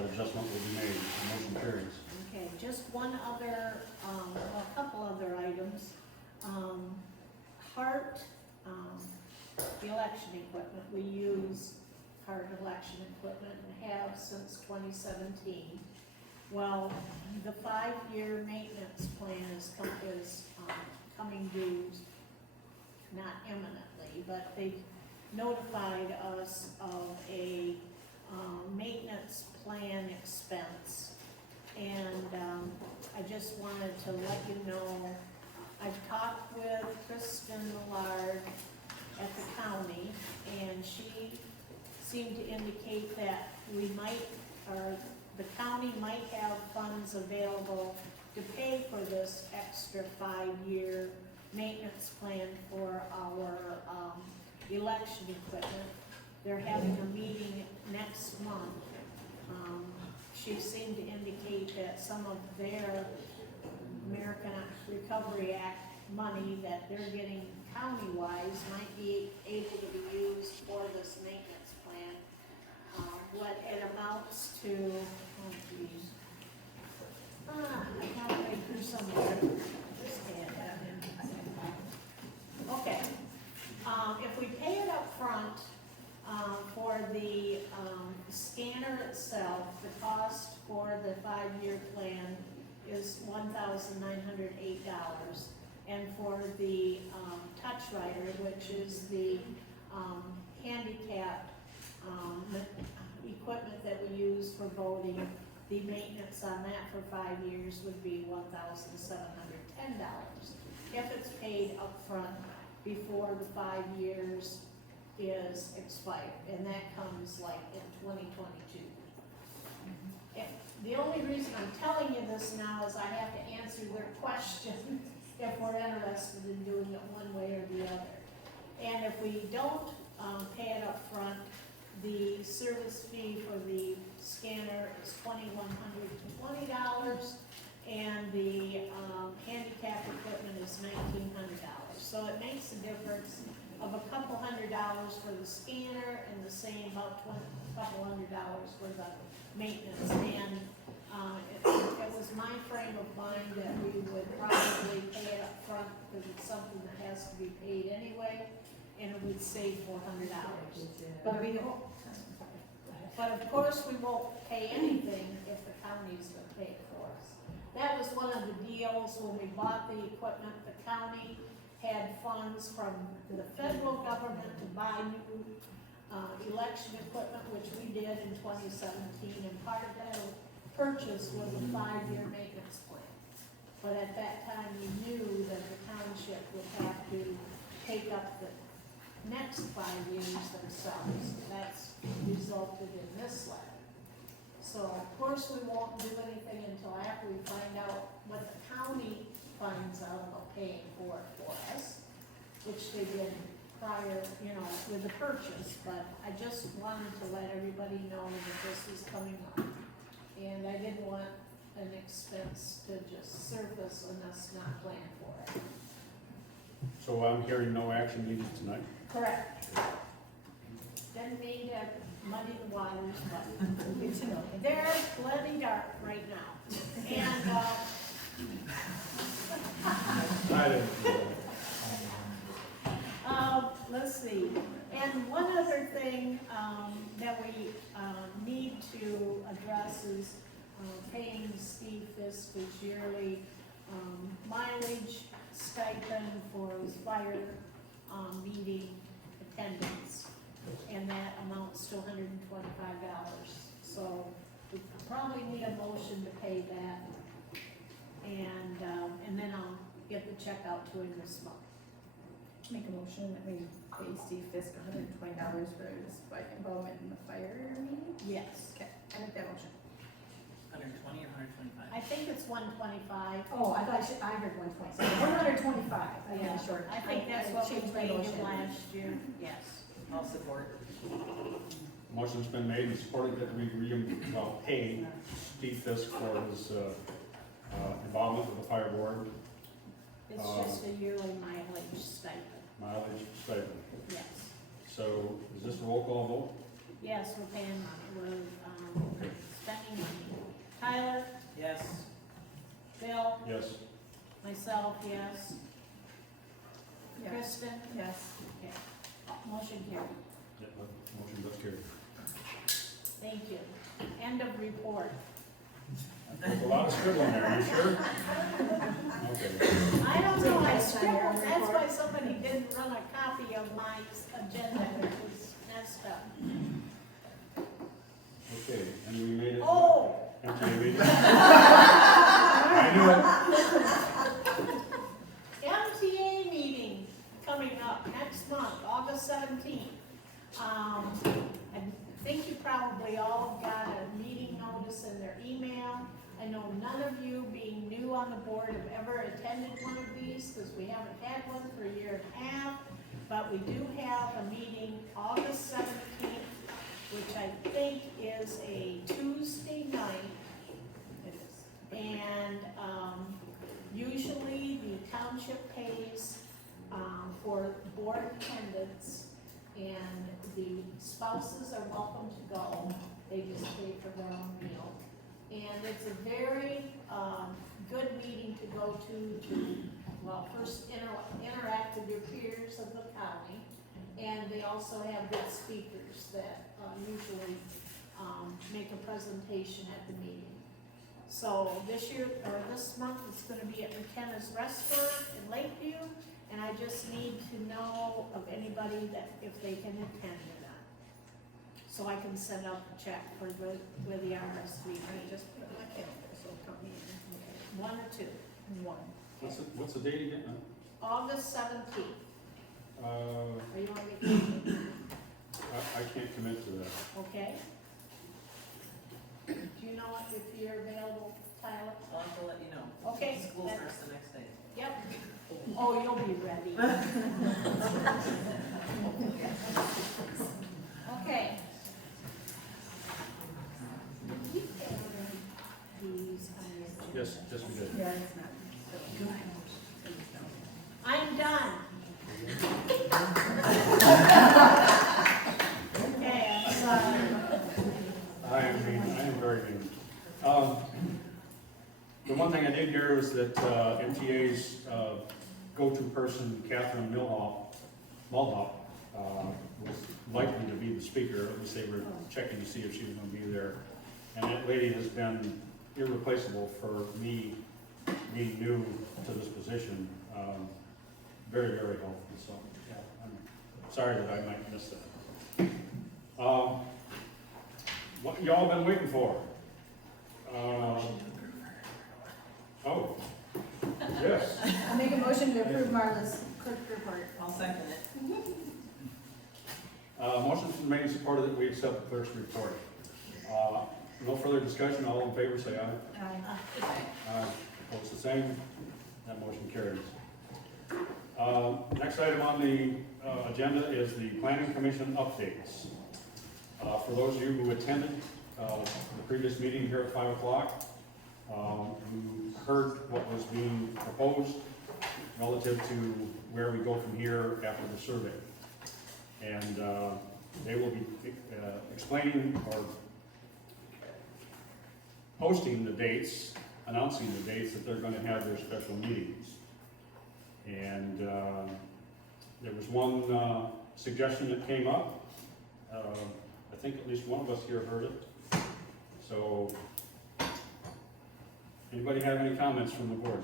adjustment will be made. The motion carries. Okay, just one other, well, a couple other items. Hart, the election equipment, we use Hart election equipment and have since 2017. Well, the 5-year maintenance plan is coming due, not imminently, but they notified us of a maintenance plan expense. And I just wanted to let you know, I've talked with Kristen Millard at the county, and she seemed to indicate that we might, or the county might have funds available to pay for this extra 5-year maintenance plan for our election equipment. They're having a meeting next month. She seemed to indicate that some of their American Recovery Act money that they're getting county-wise might be able to be used for this maintenance plan. What it amounts to, oh geez. I have it right here somewhere. Just had that in. Okay. If we pay it up front, for the scanner itself, the cost for the 5-year plan is $1,908. And for the touch writer, which is the handicap equipment that we use for voting, the maintenance on that for 5 years would be $1,710. If it's paid up front before the 5 years is expired, and that comes like in 2022. And the only reason I'm telling you this now is I have to answer their question if we're interested in doing it one way or the other. And if we don't pay it up front, the service fee for the scanner is $2,120, and the handicap equipment is $1,900. So it makes a difference of a couple $100 for the scanner and the same about couple $100 for the maintenance. And it was my frame of mind that we would probably pay it up front because it's something that has to be paid anyway, and it would save $400. But of course, we won't pay anything if the county's gonna pay it for us. That was one of the deals when we bought the equipment. The county had funds from the federal government to buy new election equipment, which we did in 2017, and part of that purchase was a 5-year maintenance plan. But at that time, we knew that the township would have to take up the next 5 years themselves. That's resulted in this letter. So of course, we won't do anything until after we find out what the county finds out about paying for it for us, which they did prior, with the purchase, but I just wanted to let everybody know that this was coming up. And I didn't want an expense to just surface and us not plan for it. So I'm hearing no action needed tonight? Correct. Didn't mean to muddy the waters, but they're plenty dark right now. And, I didn't. let's see, and one other thing, that we, need to address is, paying Steve Fisk his yearly, mileage stipend for his fire, meeting attendance, and that amounts to $125. So we probably need a motion to pay that, and then I'll get the check out to him this month. Make a motion that we pay Steve Fisk $120 for his involvement in the fire meeting? Yes. Okay, I make that motion. 120 or 125? I think it's 125. Oh, I heard 120. 125, I Yeah, got short. I think that's what we changed my paid motion. him last year, yes. I'll support. Motion's been made and supported that we pay Steve Fisk for his involvement with the fire board, It's just a yearly mileage stipend, mileage stipend. yes. So is this a roll call vote? Yes, we're paying money, we're, Okay. spending money. Tyler, Yes. Bill, Yes. myself, yes. Yes. Kristen? Yes. Okay. Motion carried. Yeah, motion does carry. Thank you. End of report. There's a lot of scribbling there, are you sure? Okay. I don't know, I scribbled, that's why somebody didn't run a copy of my agenda, it was messed up. Okay, and we made it. Oh! MTA meeting. I knew it. MTA meeting coming up next month, August 17th. I think you probably all got a meeting notice in their email. I know none of you, being new on the board, have ever attended one of these, because we haven't had one for a year and a half. But we do have a meeting August 17th, which I think is a Tuesday night. It is. And, usually the township pays, for board attendance, and the spouses are welcome to go. They just pay for their own meal. And it's a very, good meeting to go to, well, first interact with your peers of the county. And they also have good speakers that, usually, make a presentation at the meeting. So this year, or this month, it's gonna be at McKenna's Restaurant in Lakeview, and I just need to know of anybody that, if they can attend or not. So I can send out the check for the RSVP. I just put it on my calendar, so come in. One or two? One. What's the date again? August 17th. Uh, Are you on vacation? I can't commit to that. Okay. Do you know if you're available, Tyler? I'll have to let you know. Okay. School starts the next day. Yep. Oh, you'll be ready. Okay. Yes, yes, we did. Yeah, it's not. I'm done. Okay, I'm sorry. I am very mean. The one thing I did hear was that MTA's go-to person, Catherine Mulhall, was likely to be the speaker. At least they were checking to see if she was going to be there. And that lady has been irreplaceable for me being new to this position. Very, very helpful. So, yeah, I'm sorry that I might miss that. What y'all been waiting for? Oh, yes. I make a motion to approve Marla's clerk report. I'll second it. Motion's been made and supported that we accept the clerk's report. No further discussion, all in favor say aye. Aye. Opposed the same, that motion carries. Next item on the agenda is the planning commission updates. For those of you who attended the previous meeting here at 5 o'clock, you heard what was being proposed relative to where we go from here after the survey. And they will be explaining or posting the dates, announcing the dates that they're going to have their special meetings. And there was one suggestion that came up. I think at least one of us here heard it. So, anybody have any comments from the board?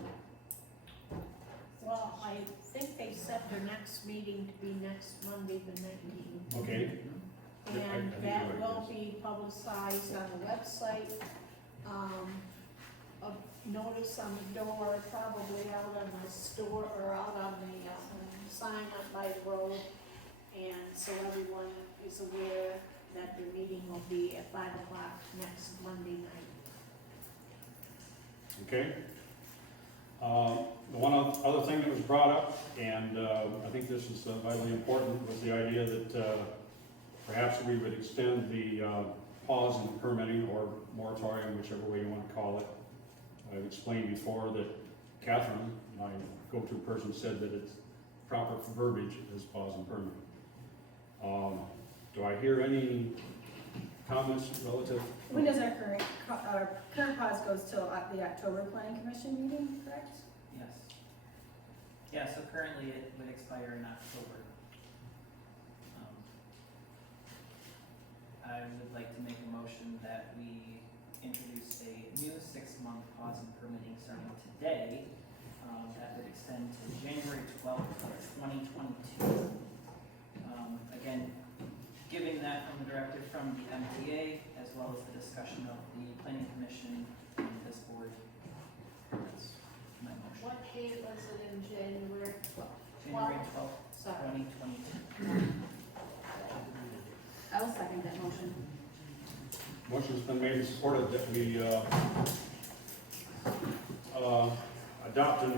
Well, I think they set their next meeting to be next Monday, the 19th. Okay. And that will be publicized on the website. A notice on the door, probably out on the store or out on the sign up by the road. And so everyone is aware that their meeting will be at 5 o'clock next Monday night. Okay. The one other thing that was brought up, and I think this is vitally important, was the idea that perhaps we would extend the pause in permitting or moratorium, whichever way you want to call it. I've explained before that Catherine, my go-to person, said that it's proper verbiage as pause and permitting. Do I hear any comments relative? When does our current pause goes till the October planning commission meeting, correct? Yes. Yeah, so currently it would expire in October. I would like to make a motion that we introduce a new 6-month pause in permitting starting today, that would extend to January 12th of 2022. Again, giving that from the directive from the MTA, as well as the discussion of the planning commission and this board. That's my motion. What date was it in January 12th? January 12th, Sorry. 2022. I will second that motion. Motion's been made and supported that we adopt an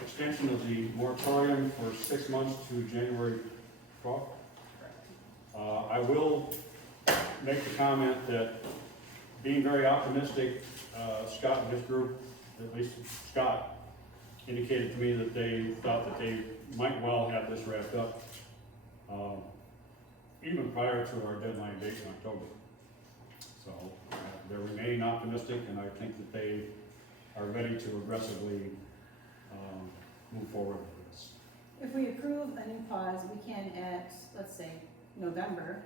extension of the moratorium for 6 months to January 12th. I will make the comment that, being very optimistic, Scott and his group, at least Scott, indicated to me that they thought that they might well have this wrapped up even prior to our deadline date in October. So they're remaining optimistic, and I think that they are ready to aggressively move forward with this. If we approve a new pause, we can at, let's say, November,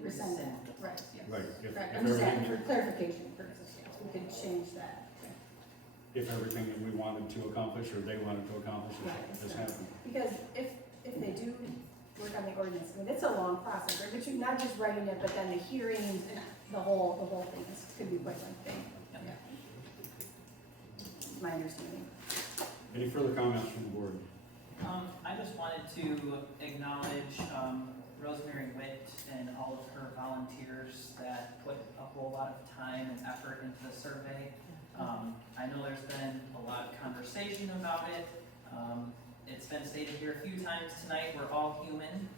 rescind it. Right. Yes. Right. If I'm just asking everything, for clarification purposes, yes, we could change that. if everything that we wanted to accomplish or they wanted to accomplish Right, has happened. Because if they do work on the ordinance, I mean, it's a long process, right? But you're not just writing it, but then the hearings and the whole thing could be quite lengthy. Yeah. My understanding. Any further comments from the board? I just wanted to acknowledge Rosemary Witt and all of her volunteers that put a whole lot of time and effort into the survey. I know there's been a lot of conversation about it. It's been stated here a few times tonight, we're all human,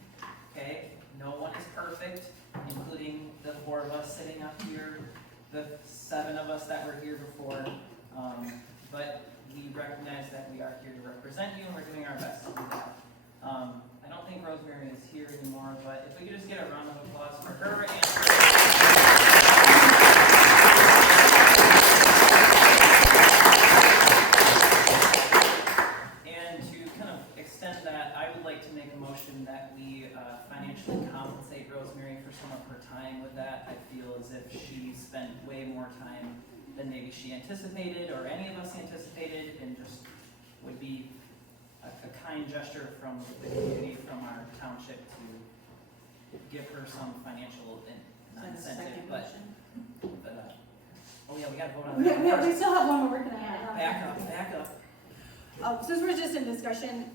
okay? No one is perfect, including the 4 of us sitting up here, the 7 of us that were here before. But we recognize that we are here to represent you, and we're doing our best to do that. I don't think Rosemary is here anymore, but if we could just get a round of applause for her and to kind of extend that, I would like to make a motion that we financially compensate Rosemary for some of her time with that. I feel as if she spent way more time than maybe she anticipated or any of us anticipated, and just would be a kind gesture from the community, from our township, to give her some financial not Is that a incentive, second but, motion? oh yeah, we gotta vote on We that we first. still have one more working on it. Back up. Since we're just in discussion,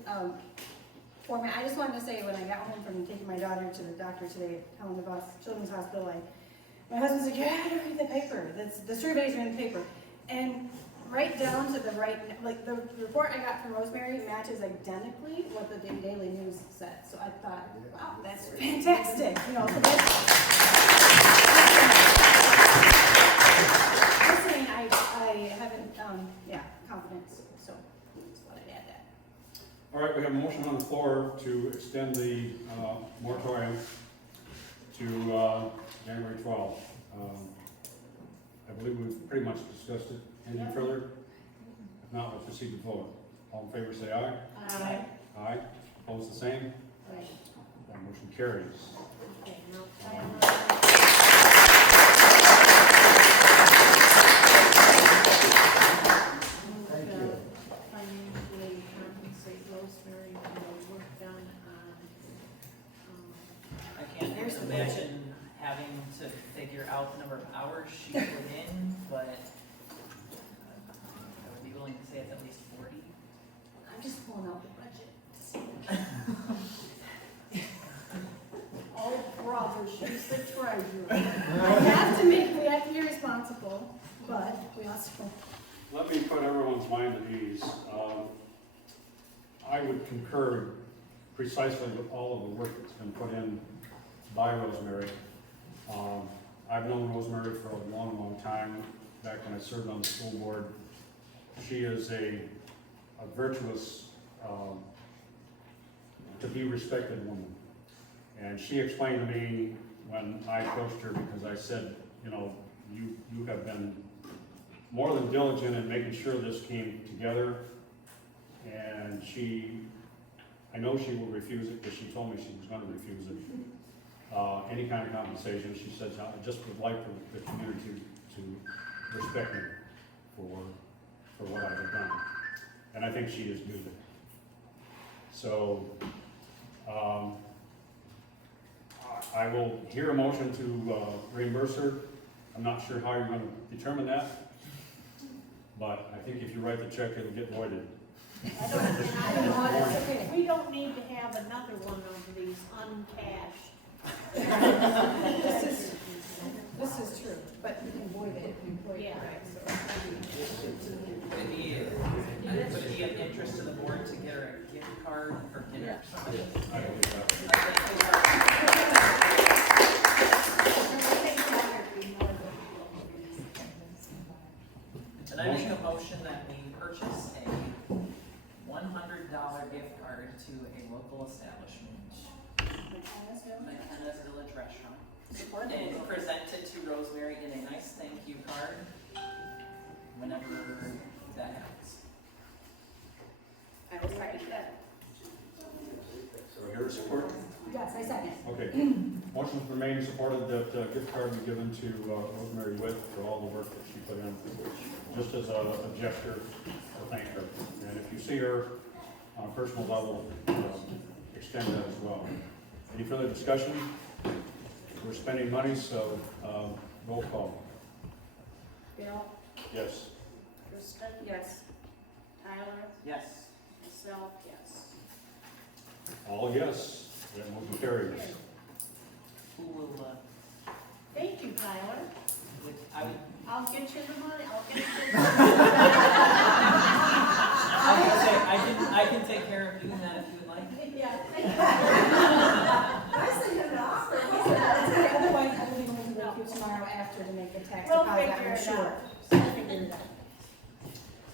format, I just wanted to say, when I got home from taking my daughter to the doctor today at Helen DeVos Children's Hospital, my husband's like, you gotta read the paper, the surveys are in the paper. And right down to the right, like the report I got from Rosemary matches identically what the Daily News said. So I thought, wow, that's fantastic, you know, so that's. Just saying, I haven't, confidence, so that's what I'd add that. All right, we have a motion on the floor to extend the moratorium to January 12th. I believe we've pretty much discussed it. Anything further? If not, let's proceed to vote. All in favor, say aye. Aye. Aye. Opposed, the same. Right. That motion carries. Okay, now, Thank you. Financially compensate Rosemary for the work done on, I can't imagine having to figure out the number of hours she put in, but I would be willing to say it's at least 40. I'm just pulling out the budget. oh brother, she's the treasurer. We have to be responsible, but we also. Let me put everyone's mind at ease. I would concur precisely with all of the work that's been put in by Rosemary. I've known Rosemary for a long, long time, back when I served on the school board. She is a virtuous, to be respected woman. And she explained to me when I approached her, because I said, you know, you have been more than diligent in making sure this came together. And I know she will refuse it, because she told me she was going to refuse it. Any kind of compensation. She says, I just would like for the community to respect me for what I have done. And I think she is due that. So, I will hear a motion to reimburse her. I'm not sure how you're going to determine that, but I think if you write the check, it'll get voided. I don't know, it's okay. We don't need to have another one of these uncashed. This is true, but we can void it if we void it, right? Would it be of interest to the board to get her a gift card for dinner or something? I believe that. Did I make a motion that we purchase a $100 gift card to a local establishment, McKenna's Village Restaurant, and present it to Rosemary in a nice thank you card whenever that happens? I will second that. So I hear a support? Yes, I second. Okay. Motion's been made and supported that gift card be given to Rosemary Witt for all the work that she put in, just as a gesture to thank her. And if you see her on a personal level, extend that as well. Any further discussion? We're spending money, so roll call. Bill, Yes. Kristen, Yes. Tyler, Yes. myself, yes. All yes. That motion carries. Who will, Thank you, Tyler. I'll get you the money, I'll get you the I was gonna say, I can take care of doing that if you would like. Yeah. I sent him an offer. Otherwise, I will be going to work you tomorrow after to make the tax We'll deposit, figure I'm it sure. out. We'll figure it out.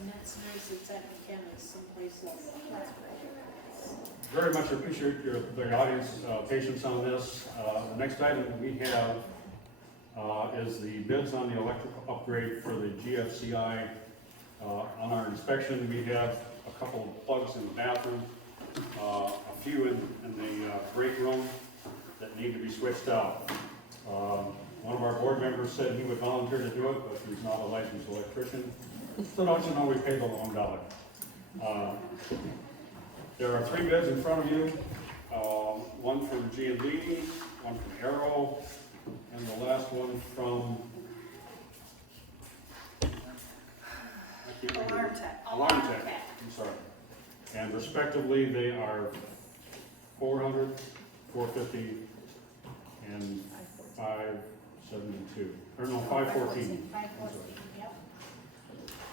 And that's nice, it's at McKenna's someplace else. That's great. Very much appreciate the audience patience on this. The next item we have is the bids on the electrical upgrade for the GFCI. On our inspection, we have a couple of plugs in the bathroom, a few in the break room that need to be switched out. One of our board members said he would volunteer to do it, but he's not a licensed electrician. So don't you know we paid the long dollar. There are 3 bids in front of you. one from G&D, one from Arrow, and the last one from Alarm Tech. Alarm Tech, I'm sorry. And respectively, they are 400, 450, and 572, or no, 514. 514, yep.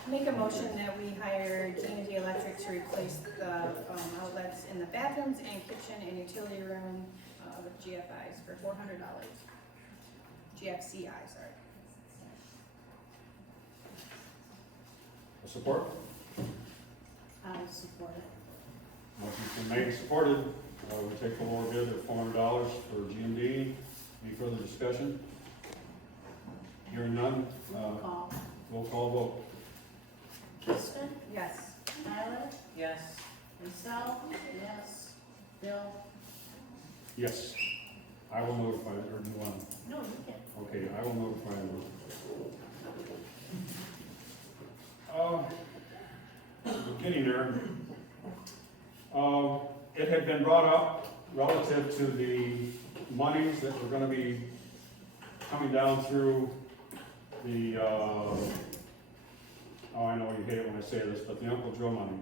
Make a motion that we hire G&D Electric to replace the outlets in the bathrooms and kitchen and utility room with GFIs for $400. GFCI, sorry. Support? I support it. Motion's been made and supported. We take the lower bid at $400 for G&D. Any further discussion? Hearing none, Roll call. roll call vote. Kristen? Yes. Tyler? Yes. Myself? Yes. Bill? Yes. I will notify, or do you want? No, you can. Okay, I will notify them. We're getting there. It had been brought up relative to the monies that were gonna be coming down through the, oh, I know you hate it when I say this, but the Uncle Joe money.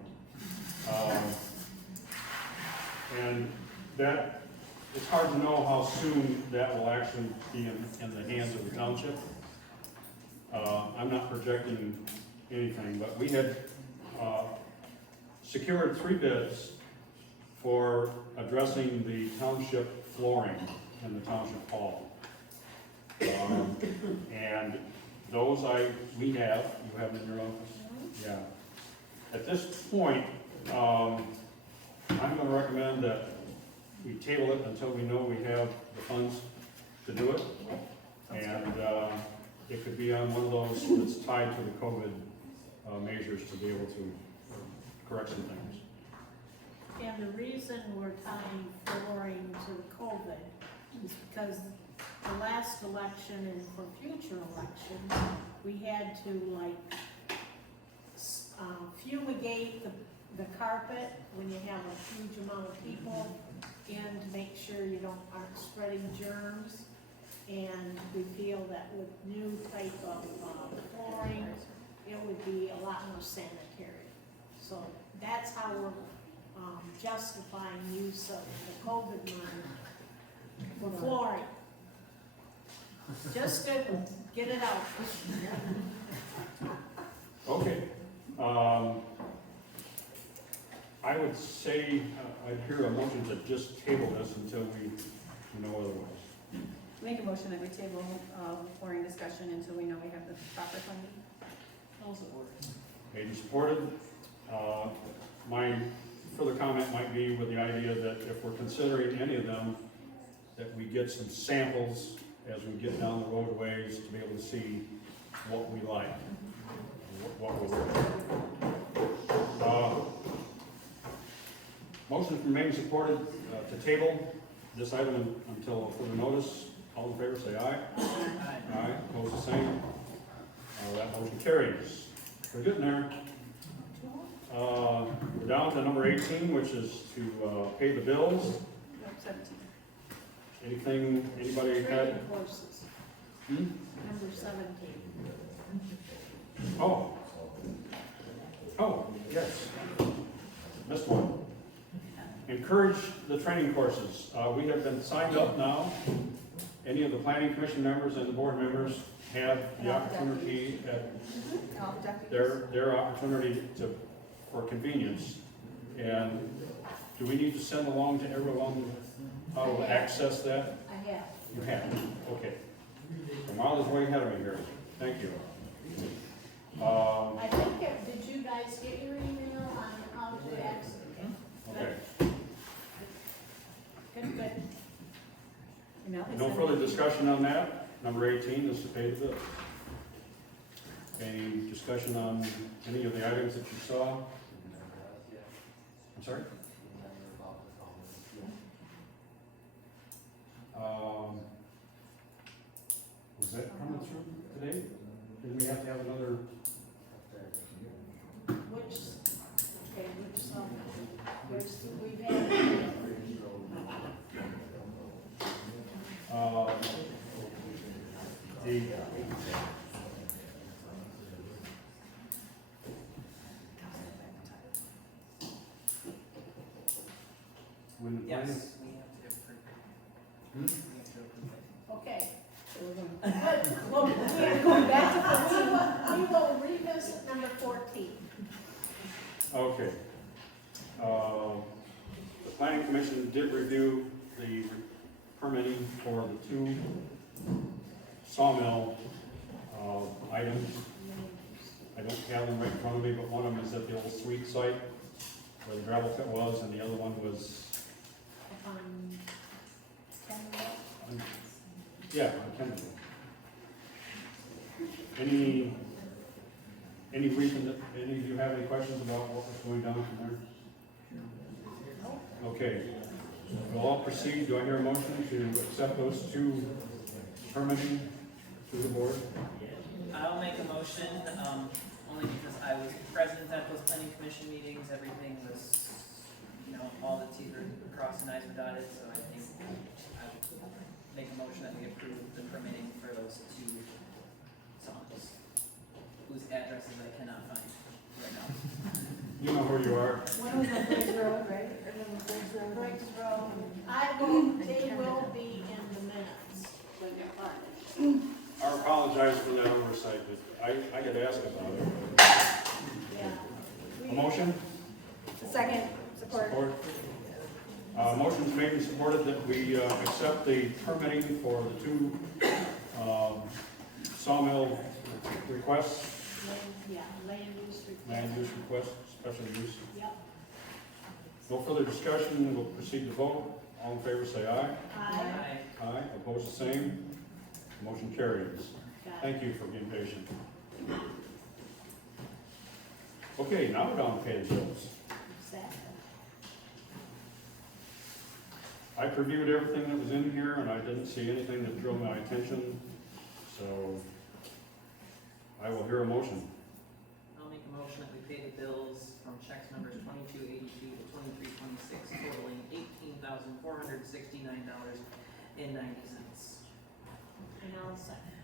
And that, it's hard to know how soon that will actually be in the hands of the township. I'm not projecting anything, but we had secured 3 bids for addressing the township flooring in the township hall. And those we have, you have them in your office? Yeah. At this point, I'm gonna recommend that we table it until we know we have the funds to do it. And it could be on one of those that's tied to the COVID measures to be able to correct some things. And the reason we're tying flooring to the COVID is because the last election and for future elections, we had to fumigate the carpet when you have a huge amount of people in to make sure you aren't spreading germs. And we feel that with new type of flooring, it would be a lot more sanitary. So that's how we're justifying use of the COVID money for flooring. Just to get it out. Okay. I would say, I'd hear a motion to just table this until we know otherwise. Make a motion that we table flooring discussion until we know we have the proper funding. Made and supported. My further comment might be with the idea that if we're considering any of them, that we get some samples as we get down the roadways to be able to see what we like, what we're doing. Motion's been made and supported to table this item until further notice. All in favor say aye. Aye. Aye, opposed the same. That motion carries. We're getting there. We're down to number 18, which is to pay the bills. 17. Anything, anybody had? Training courses, Hmm? number 17. Oh, yes. Missed one. Encourage the training courses. We have been signed up now. Any of the planning commission members and the board members have the opportunity at their opportunity for convenience. And do we need to send along to everyone how to access that? I have. You have, okay. So Marla's way ahead of me here. Thank you. I think, did you guys get your email on how to access? Okay. Good. No further discussion on that. Number 18 is to pay the bill. Any discussion on any of the items that you saw? I'm sorry? Was that coming through today? Did we have to have another? Which some, we've had, When the Yes, planning- we have to approve. Hmm? We have to approve it. Okay. Well, we are going back to, we will revisit number 14. Okay. The planning commission did review the permitting for the two sawmill, items. I don't have them right in front of me, but one of them is at the old Sweet site, where the gravel pit was, and the other one was, yeah, on Kendall. Any reason that, any of you have any questions about what was going down from there? Okay, we'll all proceed. Do I hear a motion to accept those two permitting to the board? I'll make a motion, only because I was present at those planning commission meetings, everything was, you know, all the T's were crossed and I's were dotted, so I think I would make a motion that we approve the permitting for those two songs, whose addresses I cannot find right now. You know where you are. One was on Briggs Road, right? Briggs Road. They will be in the minutes when they're funded. I apologize for that oversight, but I get asked about it. Yeah. A motion? Second, support. Motion's made and supported that we accept the permitting for the two sawmill requests, Land use request. land use requests, special use. Yep. No further discussion, we'll proceed to vote. All in favor say aye. Aye. Aye, opposed the same. Motion carries. Got it. Thank you for being patient. Okay, now we're down to pay the bills. Exactly. I previewed everything that was in here, and I didn't see anything that drew my attention, so I will hear a motion. I'll make a motion that we pay the bills from checks numbers 2282 to 2326 totaling $18,469.90. And I'll second.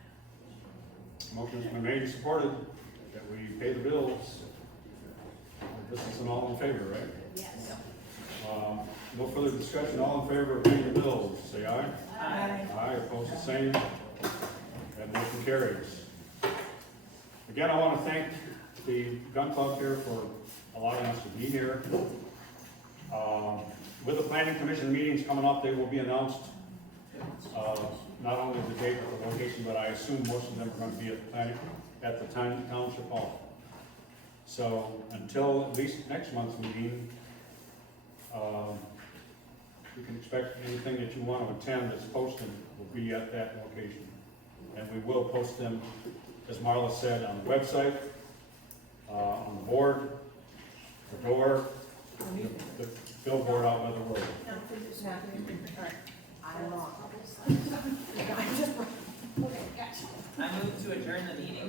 Motion's been made and supported that we pay the bills. This is an all in favor, right? Yes. No further discussion, all in favor of paying the bills, say aye. Aye. Aye, opposed the same. That motion carries. Again, I want to thank the gun club here for allowing us to be here. With the planning commission meetings coming up, they will be announced, not only the date but the location, but I assume most of them are going to be at the Township Hall. So until at least next month's meeting, you can expect anything that you want to attend that's posted will be at that location. And we will post them, as Marla said, on the website, on the board, the door, the billboard out by the road. I'm wrong. Okay, gotcha. I move to adjourn the meeting.